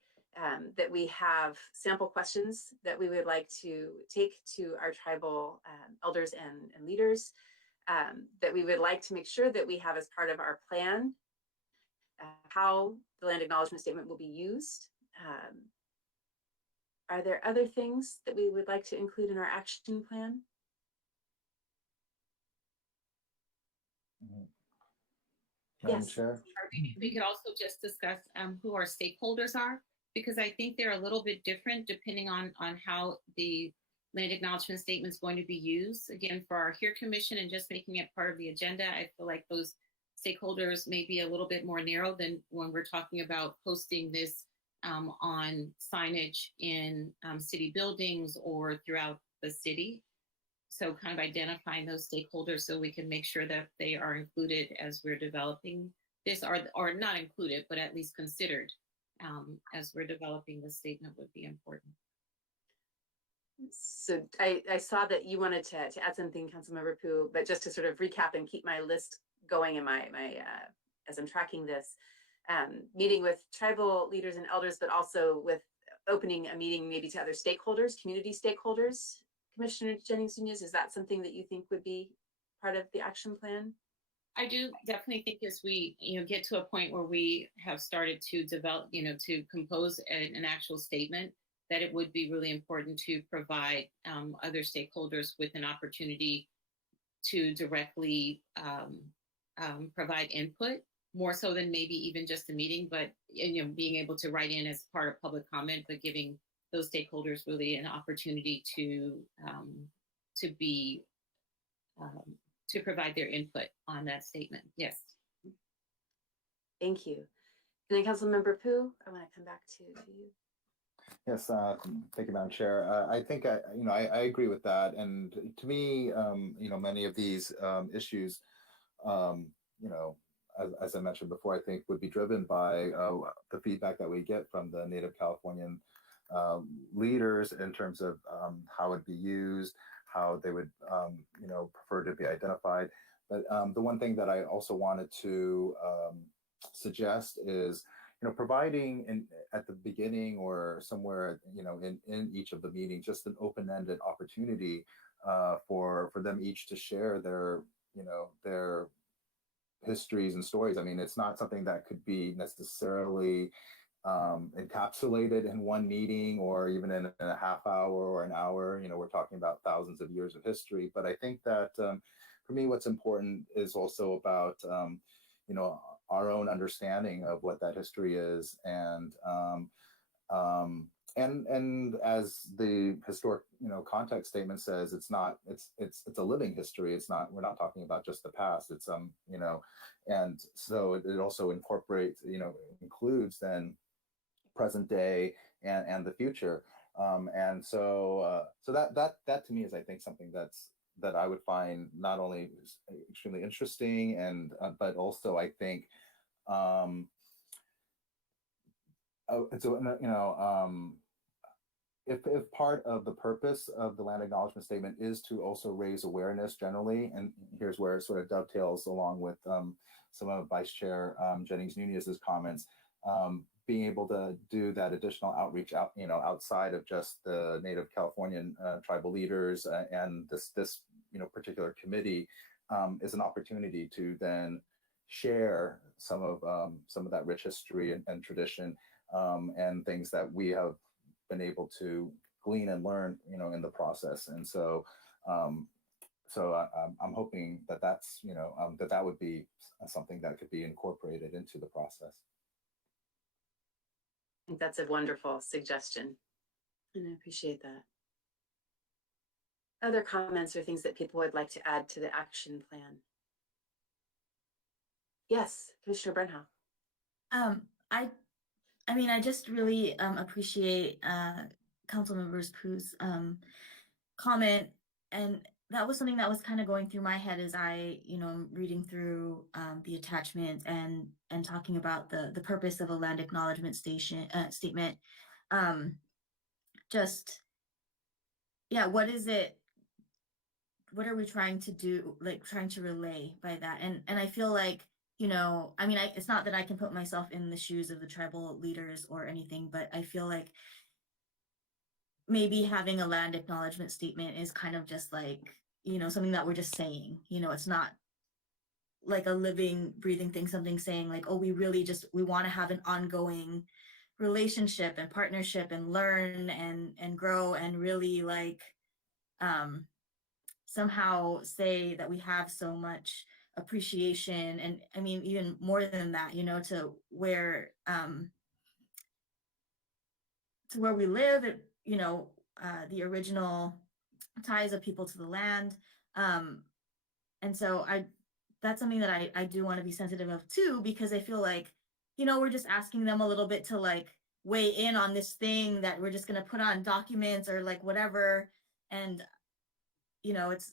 that we have sample questions that we would like to take to our tribal elders and leaders, that we would like to make sure that we have as part of our plan how the land acknowledgement statement will be used. Are there other things that we would like to include in our action plan? Madam Yes. Chair? We could also just discuss who our stakeholders are, because I think they're a little bit different depending on how the land acknowledgement statement is going to be used. Again, for our Hear Commission and just making it part of the agenda, I feel like those stakeholders may be a little bit more narrow than when we're talking about posting this on signage in city buildings or throughout the city. So kind of identifying those stakeholders so we can make sure that they are included as we're developing this, or not included, but at least considered as we're developing the statement would be important. So I saw that you wanted to add something, Councilmember Pooh, but just to sort of recap and keep my list going in my as I'm tracking this, meeting with tribal leaders and elders, but also with opening a meeting maybe to other stakeholders, community stakeholders. Commissioner Jennings-Nunez, is that something that you think would be part of the action plan? I do definitely think as we get to a point where we have started to develop, to compose an actual statement, that it would be really important to provide other stakeholders with an opportunity to directly provide input, more so than maybe even just a meeting, but being able to write in as part of public comment, but giving those stakeholders really an opportunity to provide their input on that statement. Yes. Thank you. And then Councilmember Pooh, I want to come back to you. Yes, thank you, Madam Chair. I think I agree with that, and to me, many of these issues, as I mentioned before, I think would be driven by the feedback that we get from the Native Californian leaders in terms of how it'd be used, how they would, prefer to be identified. But the one thing that I also wanted to suggest is, providing at the beginning or somewhere, in each of the meetings, just an open-ended opportunity for them each to share their histories and stories. I mean, it's not something that could be necessarily encapsulated in one meeting or even in a half hour or an hour. We're talking about thousands of years of history. But I think that for me, what's important is also about, our own understanding of what that history is. And as the historic, context statement says, it's a living history. We're not talking about just the past. It's, and so it also incorporates, includes then present day and the future. And so that to me is, I think, something that I would find not only extremely interesting and but also I think if part of the purpose of the land acknowledgement statement is to also raise awareness generally, and here's where it sort of dovetails along with some of Vice Chair Jennings-Nunez's comments, being able to do that additional outreach out, outside of just the Native Californian tribal leaders and this particular committee is an opportunity to then share some of that rich history and tradition and things that we have been able to glean and learn, in the process. And so, I'm hoping that that's, that would be something that could be incorporated into the process. I think that's a wonderful suggestion, and I appreciate that. Other comments or things that people would like to add to the action plan? Yes, Commissioner Bernhoff. I just really appreciate Councilmember Poo's comment, and that was something that was kind of going through my head as I, reading through the attachment and talking about the purpose of a land acknowledgement statement. What is it? What are we trying to do? Like trying to relay by that? And I feel like, it's not that I can put myself in the shoes of the tribal leaders or anything, but I feel like maybe having a land acknowledgement statement is kind of just like, something that we're just saying, it's not like a living, breathing thing, something saying like, oh, we want to have an ongoing relationship and partnership and learn and grow and really like, somehow say that we have so much appreciation and even more than that, to where we live, the original ties of people to the land. And so that's something that I do want to be sensitive of too, because I feel like, we're just asking them a little bit to like weigh in on this thing that we're just going to put on documents or like whatever. And, it's,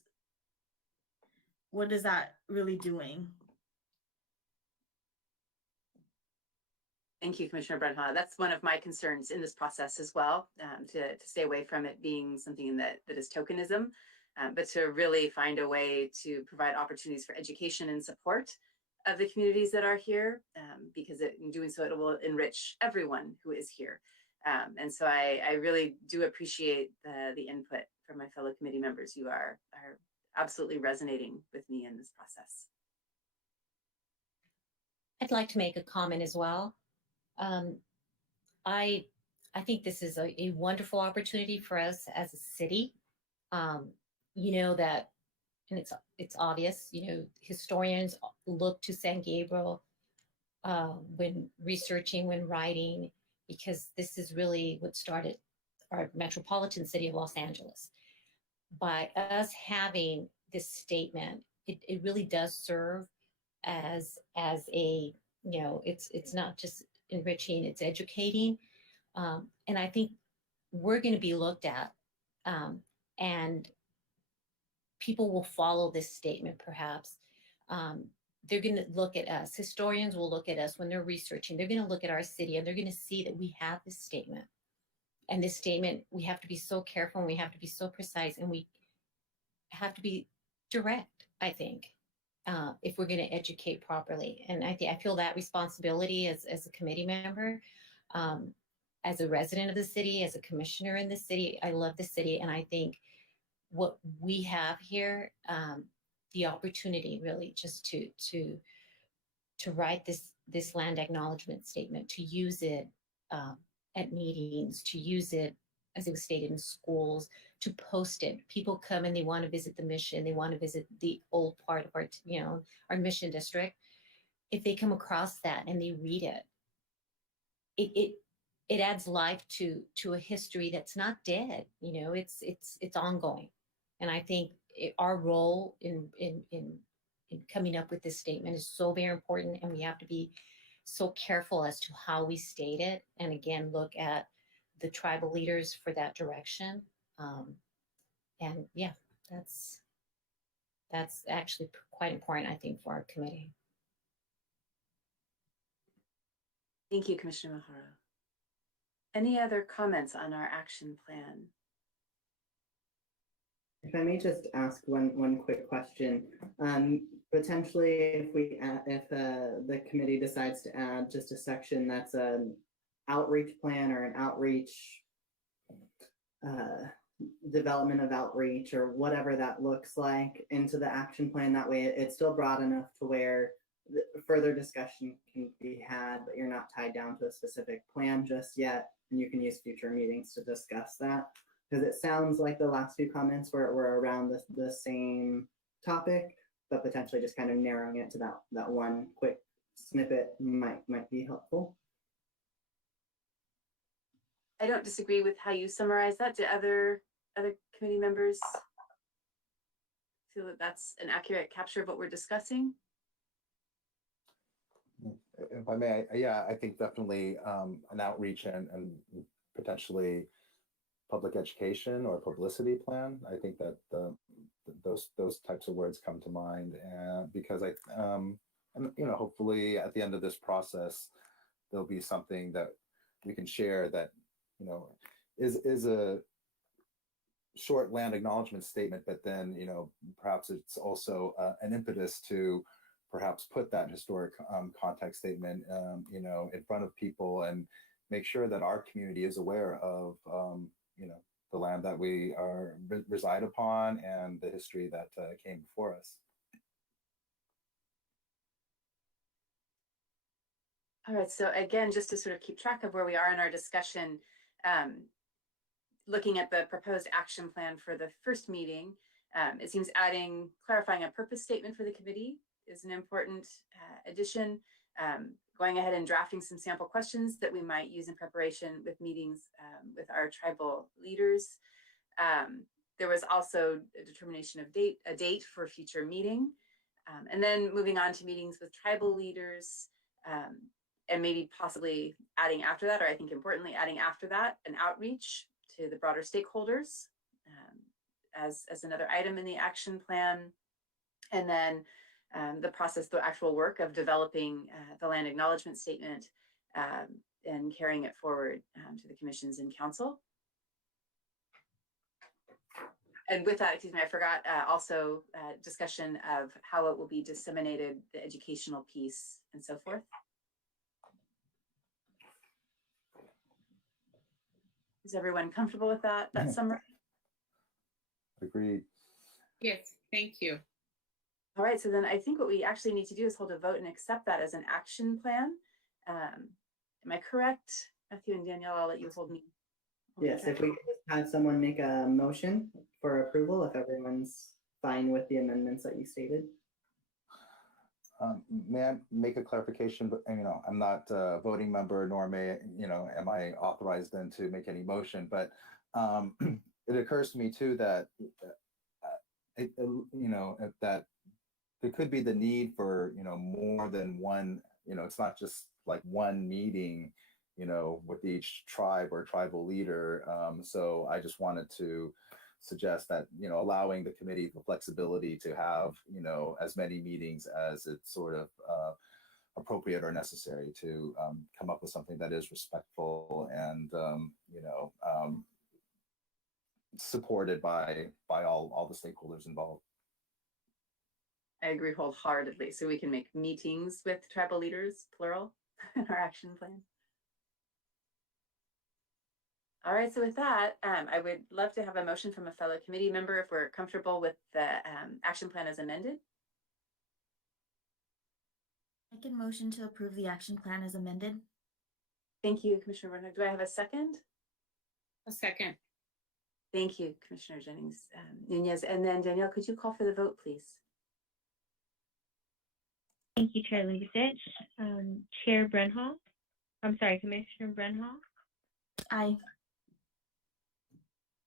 what is that really doing? Thank you, Commissioner Bernhoff. That's one of my concerns in this process as well, to stay away from it being something that is tokenism, but to really find a way to provide opportunities for education and support of the communities that are here, because in doing so, it will enrich everyone who is here. And so I really do appreciate the input from my fellow committee members. You are absolutely resonating with me in this process. I'd like to make a comment as well. I think this is a wonderful opportunity for us as a city. That, and it's obvious, historians look to San Gabriel when researching, when writing, because this is really what started our metropolitan city of Los Angeles. By us having this statement, it really does serve as a, it's not just enriching, it's educating. And I think we're going to be looked at, and people will follow this statement perhaps. They're going to look at us. Historians will look at us when they're researching. They're going to look at our city and they're going to see that we have this statement. And this statement, we have to be so careful and we have to be so precise and we have to be direct, I think, if we're going to educate properly. And I feel that responsibility as a committee member, as a resident of the city, as a commissioner in the city. I love the city. And I think what we have here, the opportunity really just to write this land acknowledgement statement, to use it at meetings, to use it, as it was stated, in schools, to post it. People come and they want to visit the mission. They want to visit the old part of our mission district. If they come across that and they read it, it adds life to a history that's not dead. It's ongoing. And I think our role in coming up with this statement is so very important, and we have to be so careful as to how we state it. And again, look at the tribal leaders for that direction. And yeah, that's actually quite important, I think, for our committee. Thank you, Commissioner Maharo. Any other comments on our action plan? If I may just ask one quick question, potentially if the committee decides to add just a section that's outreach plan or an outreach development of outreach or whatever that looks like into the action plan. That way it's still broad enough to where further discussion can be had, but you're not tied down to a specific plan just yet. And you can use future meetings to discuss that. Because it sounds like the last few comments were around the same topic, but potentially just kind of narrowing it to that one quick snippet might be helpful. I don't disagree with how you summarize that. Do other committee members feel that that's an accurate capture of what we're discussing? If I may, yeah, I think definitely an outreach and potentially public education or publicity plan. I think that those types of words come to mind, and because and hopefully at the end of this process, there'll be something that we can share that is a short land acknowledgement statement, but then perhaps it's also an impetus to perhaps put that historic context statement in front of people and make sure that our community is aware of the land that we reside upon and the history that came before us. All right, so again, just to sort of keep track of where we are in our discussion, looking at the proposed action plan for the first meeting, it seems clarifying a purpose statement for the committee is an important addition. Going ahead and drafting some sample questions that we might use in preparation with meetings with our tribal leaders. There was also a determination of a date for a future meeting. And then moving on to meetings with tribal leaders, and maybe possibly adding after that, or I think importantly, adding after that, an outreach to the broader stakeholders as another item in the action plan. And then the process, the actual work of developing the land acknowledgement statement and carrying it forward to the commissions and council. And with that, excuse me, I forgot also discussion of how it will be disseminated, the educational piece and so forth. Is everyone comfortable with that summary? Agreed. Yes, thank you. All right, so then I think what we actually need to do is hold a vote and accept that as an action plan. Am I correct? Matthew and Danielle, I'll let you hold me. Yes, if we had someone make a motion for approval, if everyone's fine with the amendments that you stated. May I make a clarification? But I'm not a voting member, nor am I authorized then to make any motion. But it occurs to me too that that there could be the need for more than one. It's not just like one meeting, with each tribe or tribal leader. So I just wanted to suggest that allowing the committee the flexibility to have as many meetings as it's sort of appropriate or necessary to come up with something that is respectful and supported by all the stakeholders involved. I agree wholeheartedly. So we can make meetings with tribal leaders, plural, in our action plan. All right, so with that, I would love to have a motion from a fellow committee member if we're comfortable with the action plan as amended. I can motion to approve the action plan as amended. Thank you, Commissioner Warnock. Do I have a second? A second. Thank you, Commissioner Jennings Nunez. And then Danielle, could you call for the vote, please? Thank you, Chair Lubicic. Chair Brenhall. I'm sorry, Commissioner Brenhall. Aye.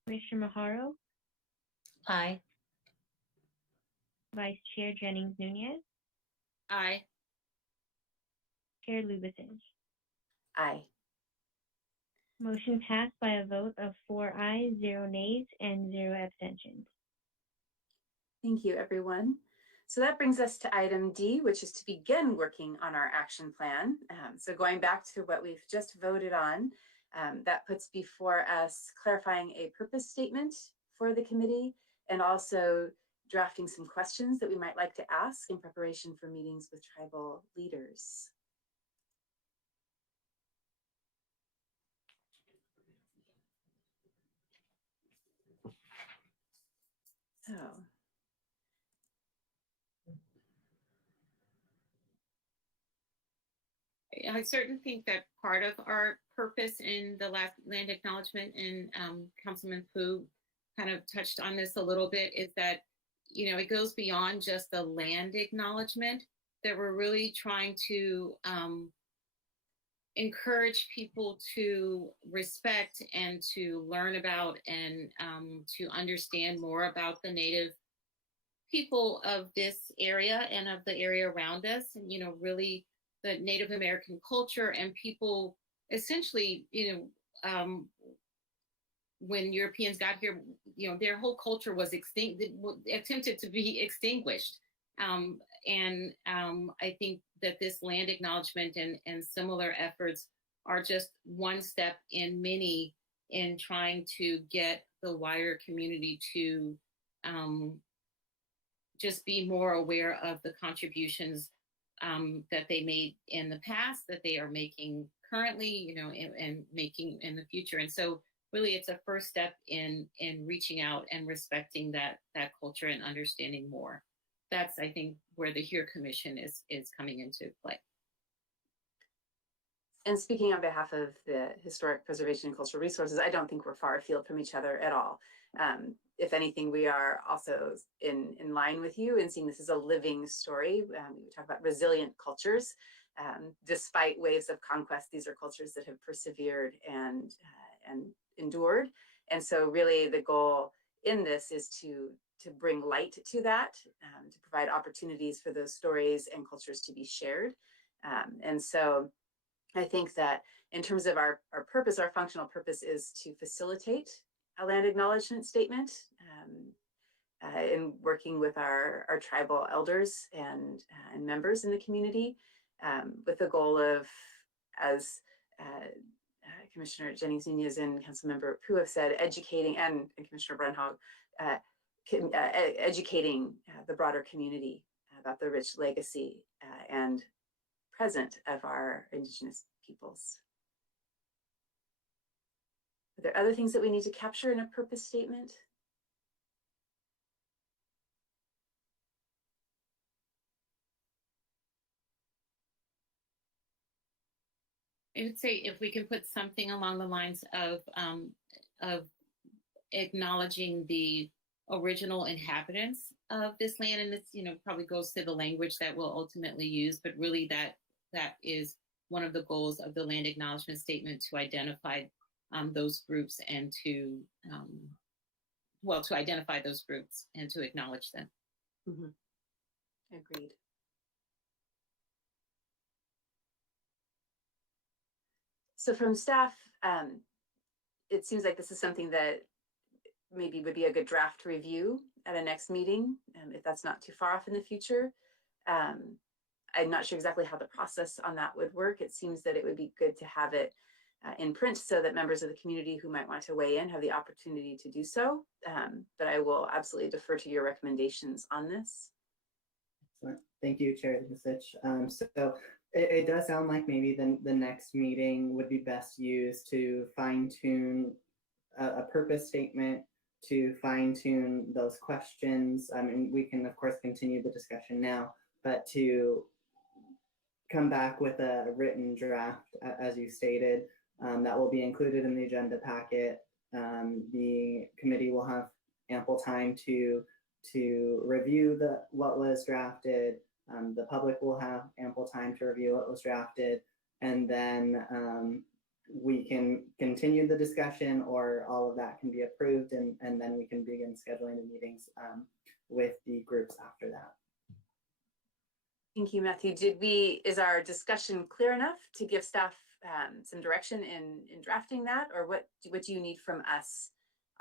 Commissioner Maharo. Aye. Vice Chair Jennings Nunez. Aye. Chair Lubicic. Aye. Motion passed by a vote of 4 ayes, 0 nays, and 0 abstentions. Thank you, everyone. So that brings us to item D, which is to begin working on our action plan. So going back to what we've just voted on, that puts before us clarifying a purpose statement for the committee and also drafting some questions that we might like to ask in preparation for meetings with tribal leaders. So. I certainly think that part of our purpose in the last land acknowledgement, and Councilman Fu kind of touched on this a little bit, is that, you know, it goes beyond just the land acknowledgement, that we're really trying to encourage people to respect and to learn about and to understand more about the Native people of this area and of the area around us, and, you know, really the Native American culture and people essentially, you know, when Europeans got here, you know, their whole culture was extinct, attempted to be extinguished. I think that this land acknowledgement and similar efforts are just one step in many in trying to get the wider community to just be more aware of the contributions that they made in the past, that they are making currently, you know, and making in the future. And so really it's a first step in reaching out and respecting that culture and understanding more. That's, I think, where the HERE Commission is coming into play. And speaking on behalf of the Historic Preservation and Cultural Resources, I don't think we're far afield from each other at all. If anything, we are also in line with you in seeing this as a living story. We talk about resilient cultures. Despite waves of conquest, these are cultures that have persevered and endured. And so really the goal in this is to bring light to that, to provide opportunities for those stories and cultures to be shared. And so I think that in terms of our purpose, our functional purpose is to facilitate a land acknowledgement statement in working with our tribal elders and members in the community, with the goal of, as Commissioner Jennings Nunez and Councilmember Pu have said, educating, and Commissioner Brunhog, educating the broader community about the rich legacy and present of our Indigenous peoples. Are there other things that we need to capture in a purpose statement? I would say if we can put something along the lines of acknowledging the original inhabitants of this land, and this, you know, probably goes to the language that we'll ultimately use, but really that is one of the goals of the land acknowledgement statement, to identify those groups and to identify those groups and to acknowledge them. Mm-hmm. Agreed. So from staff, it seems like this is something that maybe would be a good draft review at a next meeting, if that's not too far off in the future. I'm not sure exactly how the process on that would work. It seems that it would be good to have it in print so that members of the community who might want to weigh in have the opportunity to do so. But I will absolutely defer to your recommendations on this. Excellent. Thank you, Chair Lisich. So it does sound like maybe the next meeting would be best used to fine tune a purpose statement, to fine tune those questions. I mean, we can of course continue the discussion now, but to come back with a written draft, as you stated, that will be included in the agenda packet. The committee will have ample time to review what was drafted. The public will have ample time to review what was drafted, and then we can continue the discussion, or all of that can be approved, and then we can begin scheduling the meetings with the groups after that. Thank you, Matthew. Is our discussion clear enough to give staff some direction in drafting that, or what do you need from us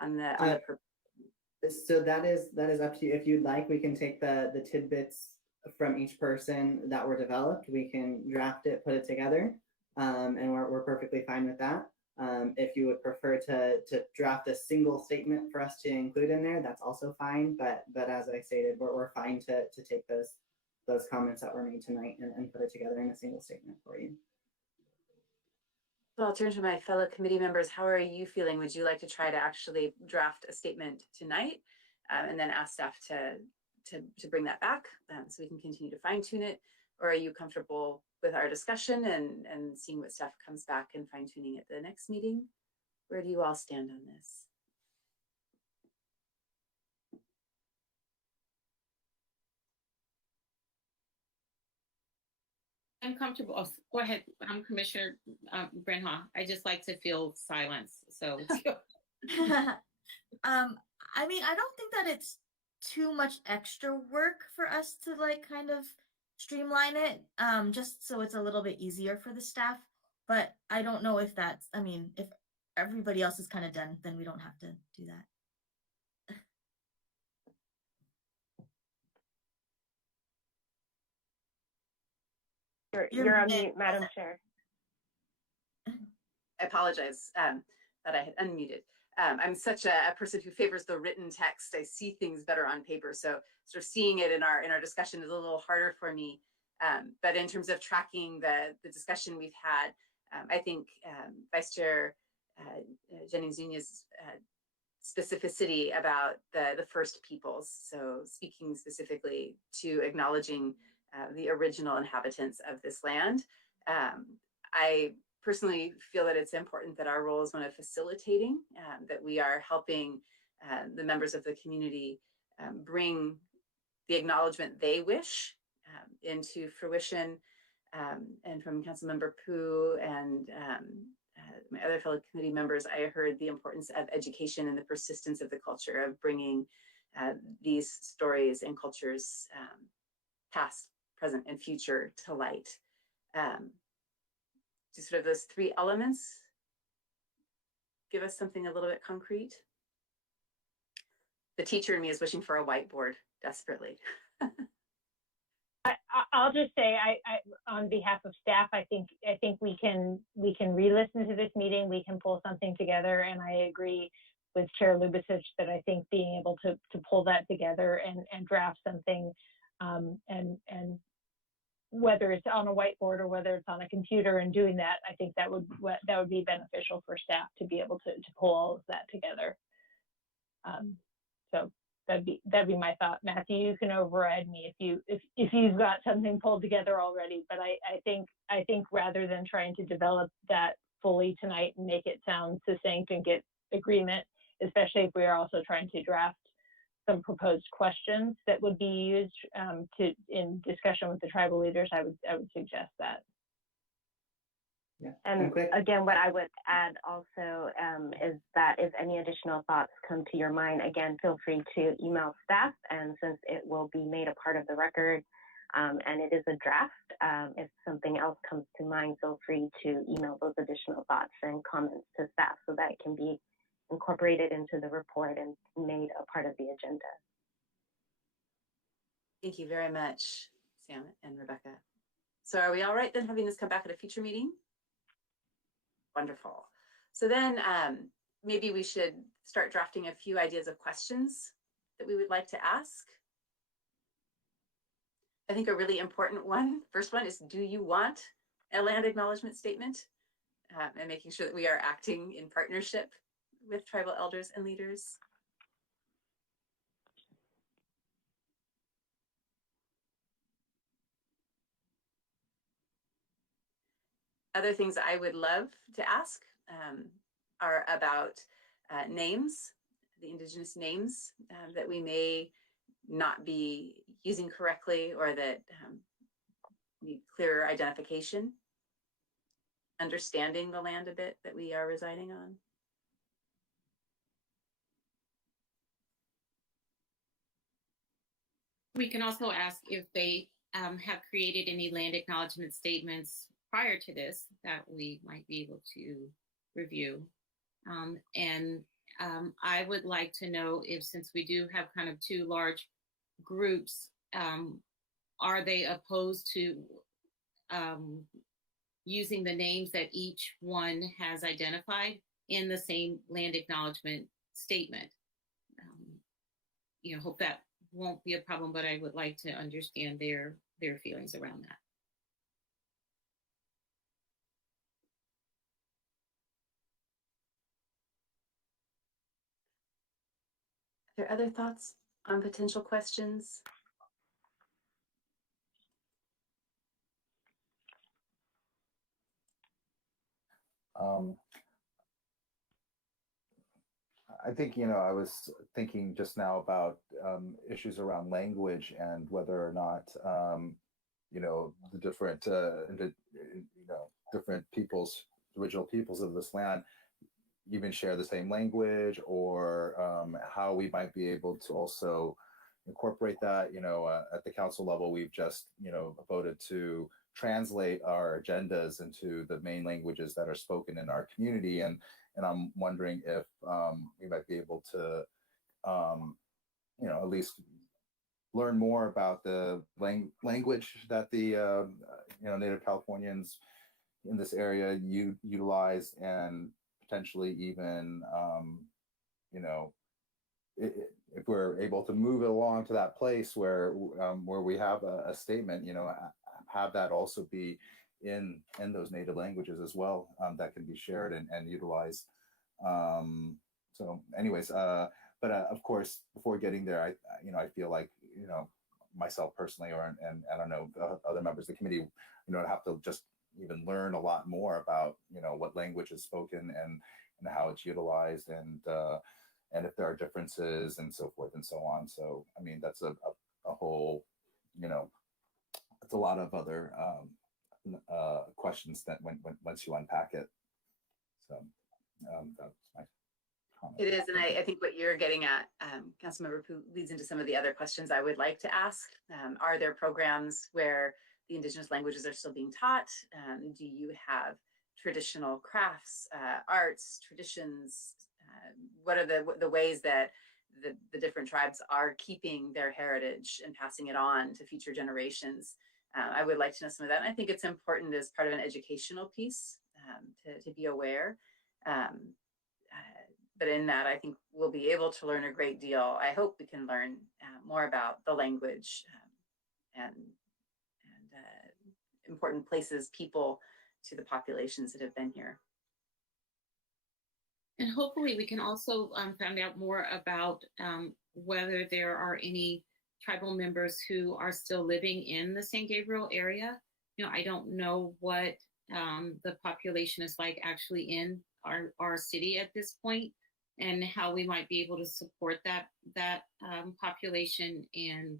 on the purpose? So that is up to you. If you'd like, we can take the tidbits from each person that were developed. We can draft it, put it together, and we're perfectly fine with that. If you would prefer to draft a single statement for us to include in there, that's also fine. But as I stated, we're fine to take those comments that were made tonight and put it together in a single statement for you. So I'll turn to my fellow committee members. How are you feeling? Would you like to try to actually draft a statement tonight? and then ask staff to bring that back so we can continue to fine tune it? Or are you comfortable with our discussion and seeing what staff comes back and fine tuning at the next meeting? Where do you all stand on this? I'm comfortable. Oh, go ahead, Commissioner Brenha. I just like to feel silence. So I mean, I don't think that it's too much extra work for us to like kind of streamline it, just so it's a little bit easier for the staff. But I don't know if that's, I mean, if everybody else is kind of done, then we don't have to do that. You're on mute, Madam Chair. I apologize that I had unmuted. I'm such a person who favors the written text. I see things better on paper. So sort of seeing it in our discussion is a little harder for me. But in terms of tracking the discussion we've had, I think Vice Chair Jennings Nunez's specificity about the First Peoples. So speaking specifically to acknowledging the original inhabitants of this land. I personally feel that it's important that our role is one of facilitating, that we are helping the members of the community bring the acknowledgement they wish into fruition. And from Councilmember Pooh and my other fellow committee members, I heard the importance of education and the persistence of the culture of bringing these stories and cultures past, present, and future to light. Do sort of those three elements give us something a little bit concrete? The teacher in me is wishing for a whiteboard desperately. I'll just say, I on behalf of staff, I think we can re-listen to this meeting. We can pull something together, and I agree with Chair Lubicic that I think being able to pull that together and draft something, and whether it's on a whiteboard or whether it's on a computer and doing that, I think that would be beneficial for staff to be able to pull all of that together. So that'd be my thought. Matthew, you can override me if you've got something pulled together already. But I think rather than trying to develop that fully tonight and make it sound succinct and get agreement, especially if we are also trying to draft some proposed questions that would be used in discussion with the tribal leaders, I would suggest that. Yeah. And again, what I would add also is that if any additional thoughts come to your mind, again, feel free to email staff. And since it will be made a part of the record and it is a draft, if something else comes to mind, feel free to email those additional thoughts and comments to staff so that it can be incorporated into the report and made a part of the agenda. Thank you very much, Sam and Rebecca. So are we all right then having this come back at a future meeting? Wonderful. So then maybe we should start drafting a few ideas of questions that we would like to ask. I think a really important one, first one is, do you want a land acknowledgement statement? And making sure that we are acting in partnership with tribal elders and leaders. Other things I would love to ask are about names, the indigenous names that we may not be using correctly or that need clearer identification, understanding the land a bit that we are residing on. we can also ask if they have created any land acknowledgement statements prior to this that we might be able to review. And I would like to know if, since we do have kind of two large groups, are they opposed to using the names that each one has identified in the same land acknowledgement statement? Hope that won't be a problem, but I would like to understand their feelings around that. there other thoughts on potential questions? I think, I was thinking just now about issues around language and whether or not, the different, different peoples, original peoples of this land even share the same language, or how we might be able to also incorporate that. At the council level, we've just, voted to translate our agendas into the main languages that are spoken in our community. And I'm wondering if we might be able to, at least learn more about the language that the, Native Californians in this area utilize, and potentially even, if we're able to move it along to that place where we have a statement, have that also be in those native languages as well, that can be shared and utilized. So anyways, but of course, before getting there, I feel like, myself personally, and I don't know, other members of the committee, have to just even learn a lot more about, what language is spoken and how it's utilized, and if there are differences and so forth and so on. So, I mean, that's a whole, it's a lot of other questions that once you unpack it. So that's my comment. It is, and I think what you're getting at, Councilmember Pu, leads into some of the other questions I would like to ask. Are there programs where the Indigenous languages are still being taught? Do you have traditional crafts, arts, traditions? What are the ways that the different tribes are keeping their heritage and passing it on to future generations? I would like to know some of that. And I think it's important as part of an educational piece to be aware. But in that, I think we'll be able to learn a great deal. I hope we can learn more about the language and important places, people, to the populations that have been here. And hopefully we can also find out more about whether there are any tribal members who are still living in the San Gabriel area. I don't know what the population is like actually in our city at this point, and how we might be able to support that population and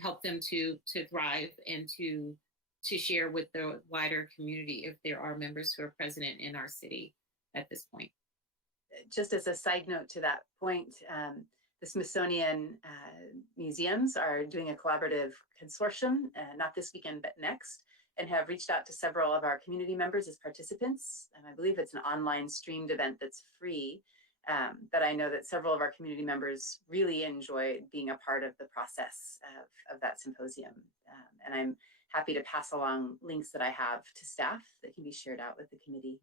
help them to thrive and to share with the wider community if there are members who are present in our city at this point. Just as a side note to that point, the Smithsonian museums are doing a collaborative consortium, not this weekend, but next, and have reached out to several of our community members as participants. And I believe it's an online streamed event that's free. But I know that several of our community members really enjoyed being a part of the process of that symposium. And I'm happy to pass along links that I have to staff that can be shared out with the committee.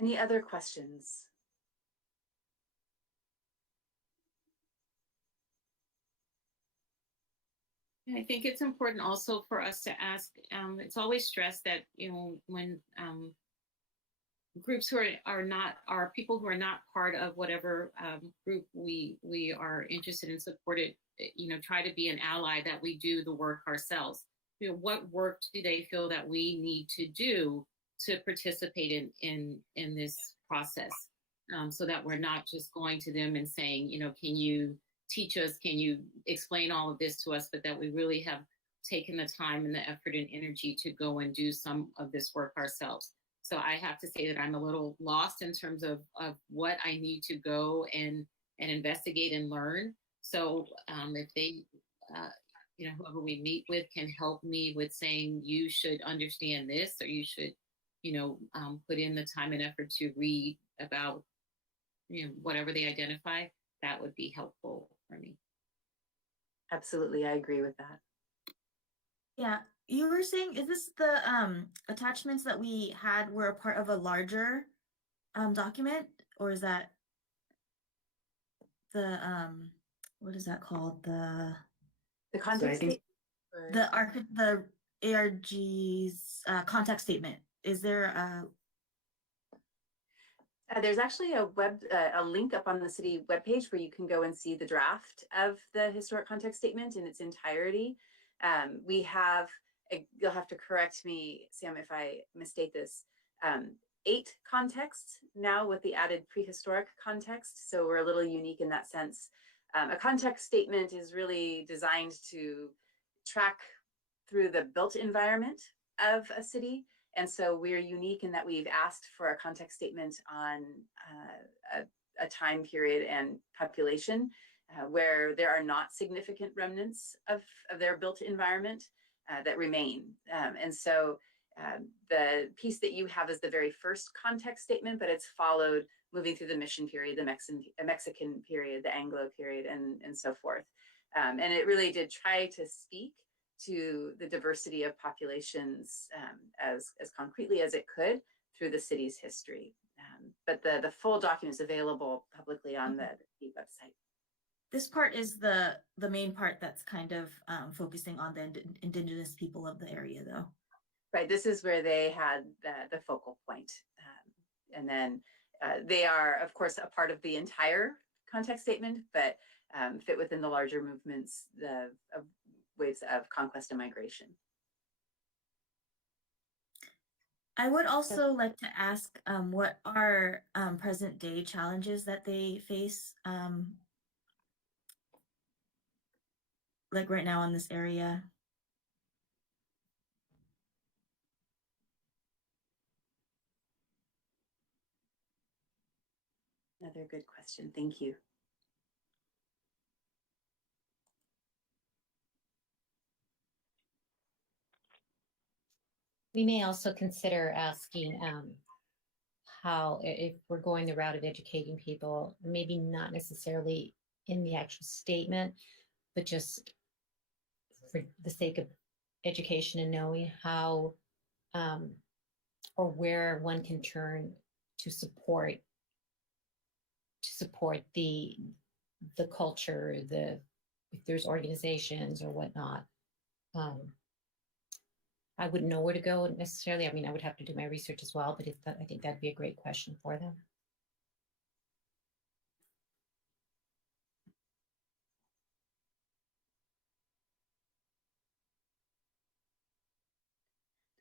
Any other questions? I think it's important also for us to ask, it's always stressed that, when groups who are people who are not part of whatever group we are interested in supported, try to be an ally, that we do the work ourselves. What work do they feel that we need to do to participate in this process, so that we're not just going to them and saying, can you teach us, can you explain all of this to us, but that we really have taken the time and the effort and energy to go and do some of this work ourselves. So I have to say that I'm a little lost in terms of what I need to go and investigate and learn. So if they, whoever we meet with can help me with saying, you should understand this, or you should, put in the time and effort to read about, whatever they identify, that would be helpful for me. Absolutely, I agree with that. Yeah, you were saying, is this the attachments that we had were a part of a larger document, or is that the what is that called? The content I think for the ARG's contact statement. Is there there's actually a link up on the city webpage where you can go and see the draft of the historic context statement in its entirety. We have, you'll have to correct me, Sam, if I mistake this, 8 contexts now with the added prehistoric context. So we're a little unique in that sense. A context statement is really designed to track through the built environment of a city. And so we're unique in that we've asked for a context statement on a time period and population where there are not significant remnants of their built environment that remain. And so the piece that you have is the very first context statement, but it's followed moving through the mission period, the Mexican period, the Anglo period, and so forth. And it really did try to speak to the diversity of populations as concretely as it could through the city's history. But the full document is available publicly on the website. this part is the main part that's kind of focusing on the indigenous people of the area, though. Right, this is where they had the focal point. And then they are, of course, a part of the entire context statement, but fit within the larger movements, the waves of conquest and migration. I would also like to ask what are present day challenges that they face, like right now in this area? Another good question, thank you. We may also consider asking how, if we're going the route of educating people, maybe not necessarily in the actual statement, but just for the sake of education and knowing how or where one can turn to support the culture, if there's organizations or whatnot. I wouldn't know where to go necessarily. I mean, I would have to do my research as well, but I think that'd be a great question for them.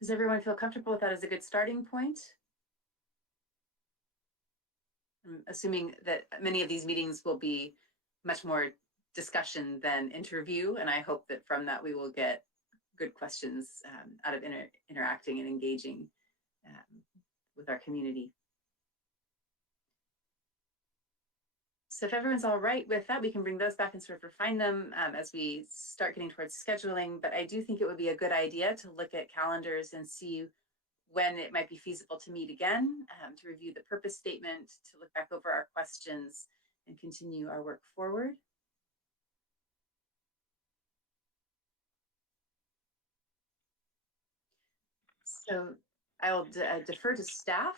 Does everyone feel comfortable with that as a good starting point? I'm assuming that many of these meetings will be much more discussion than interview, and I hope that from that we will get good questions out of interacting and engaging with our community. So if everyone's all right with that, we can bring those back and sort of refine them as we start getting towards scheduling. But I do think it would be a good idea to look at calendars and see when it might be feasible to meet again, to review the purpose statement, to look back over our questions and continue our work forward. So I'll defer to staff,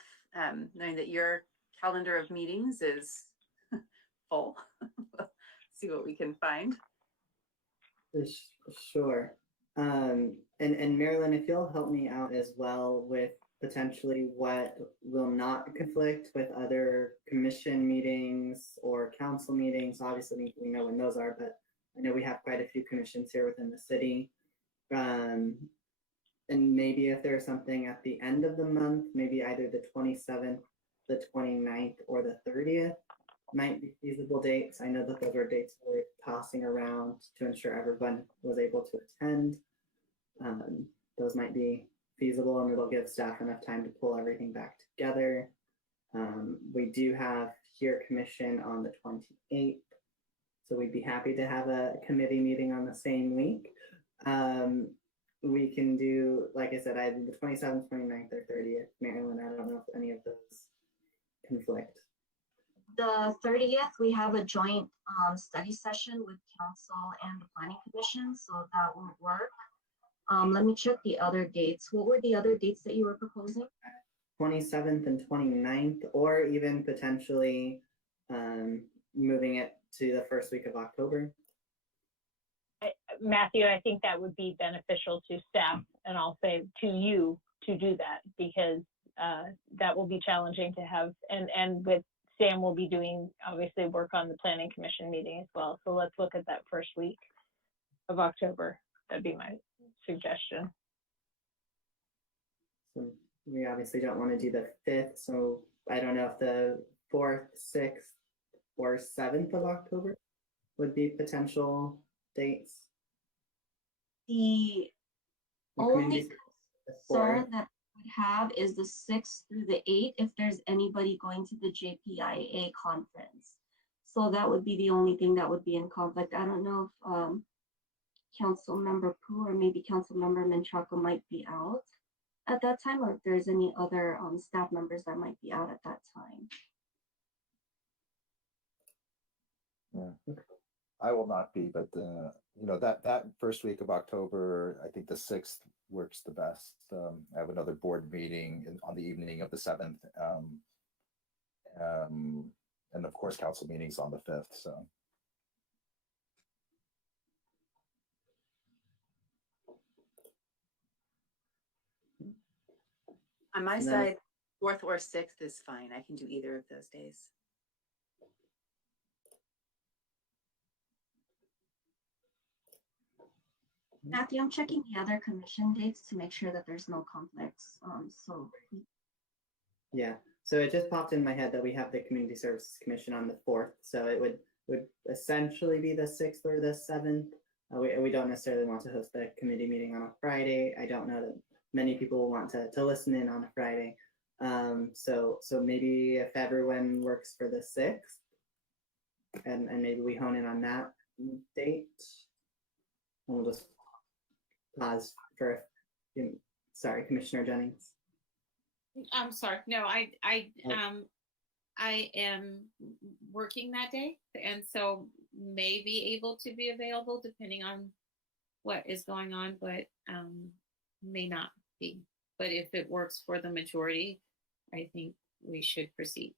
knowing that your calendar of meetings is full. We'll see what we can find. Sure. And Marilyn, if you'll help me out as well with potentially what will not conflict with other commission meetings or council meetings. Obviously, we know when those are, but I know we have quite a few commissions here within the city. And maybe if there's something at the end of the month, maybe either the 27th, the 29th, or the 30th might be feasible dates. I know that those are dates we're tossing around to ensure everyone was able to attend. Those might be feasible, and it'll give staff enough time to pull everything back together. We do have here commission on the 28th, so we'd be happy to have a committee meeting on the same week. We can do, like I said, either the 27th, 29th, or 30th. Marilyn, I don't know if any of those conflict. The 30th, we have a joint study session with council and the planning commission, so that won't work. Let me check the other dates. What were the other dates that you were proposing? 27th and 29th, or even potentially moving it to the first week of October. Matthew, I think that would be beneficial to staff, and I'll say to you to do that, because that will be challenging to have, and with Sam will be doing obviously work on the planning commission meeting as well. So let's look at that first week of October. That'd be my suggestion. So we obviously don't want to do the 5th, so I don't know if the 4th, 6th, or 7th of October would be potential dates. The Or only community- the concern 4th. that I would have is the 6th through the 8th, if there's anybody going to the JPIA conference. So that would be the only thing that would be in conflict. I don't know if Council Member Pooh or maybe Council Member Menchaca might be out at that time, or if there's any other staff members that might be out at that time. Yeah. I will not be, but that first week of October, I think the 6th works the best. I have another board meeting on the evening of the 7th, and of course, council meetings on the 5th. So. On my And then- side, 4th or 6th is fine. I can do either of those days. Matthew, I'm checking the other commission dates to make sure that there's no conflicts. Yeah, so it just popped in my head that we have the Community Services Commission on the 4th, so it would essentially be the 6th or the 7th. We don't necessarily want to host the committee meeting on a Friday. I don't know that many people will want to listen in on a Friday. So maybe if everyone works for the 6th, and maybe we hone in on that date, and we'll just pause for, sorry, Commissioner Jennings. I'm sorry. No, I Oh. am working that day, and so may be able to be available depending on what is going on, but may not be. But if it works for the majority, I think we should proceed.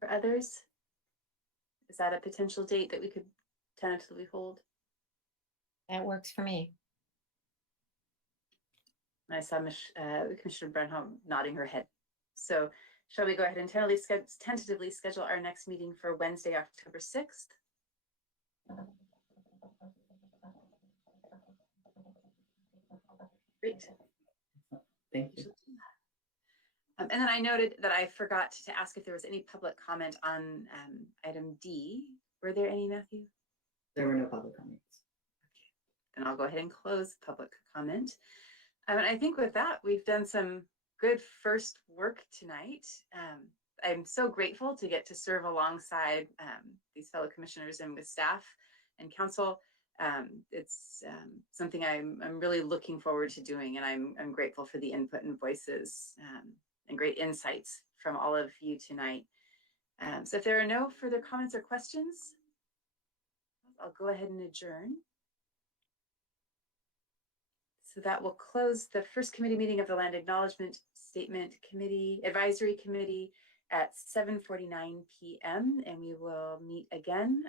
For others, is that a potential date that we could tentatively hold? That works for me. I saw Commissioner Brenholm nodding her head. So shall we go ahead and tentatively schedule our next meeting for Wednesday, October 6th? Great. Thank you. And then I noted that I forgot to ask if there was any public comment on item D. Were there any, Matthew? There were no public comments. And I'll go ahead and close public comment. And I think with that, we've done some good first work tonight. I'm so grateful to get to serve alongside these fellow commissioners and with staff and council. It's something I'm really looking forward to doing, and I'm grateful for the input and voices and great insights from all of you tonight. So if there are no further comments or questions, I'll go ahead and adjourn. So that will close the first committee meeting of the Land Acknowledgement Statement Committee Advisory Committee at 7:49 p.m. and we will meet again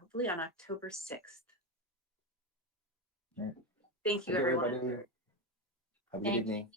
hopefully on October 6th. Right. Thank you, Thank you, everyone. everybody. Have a good Thank evening.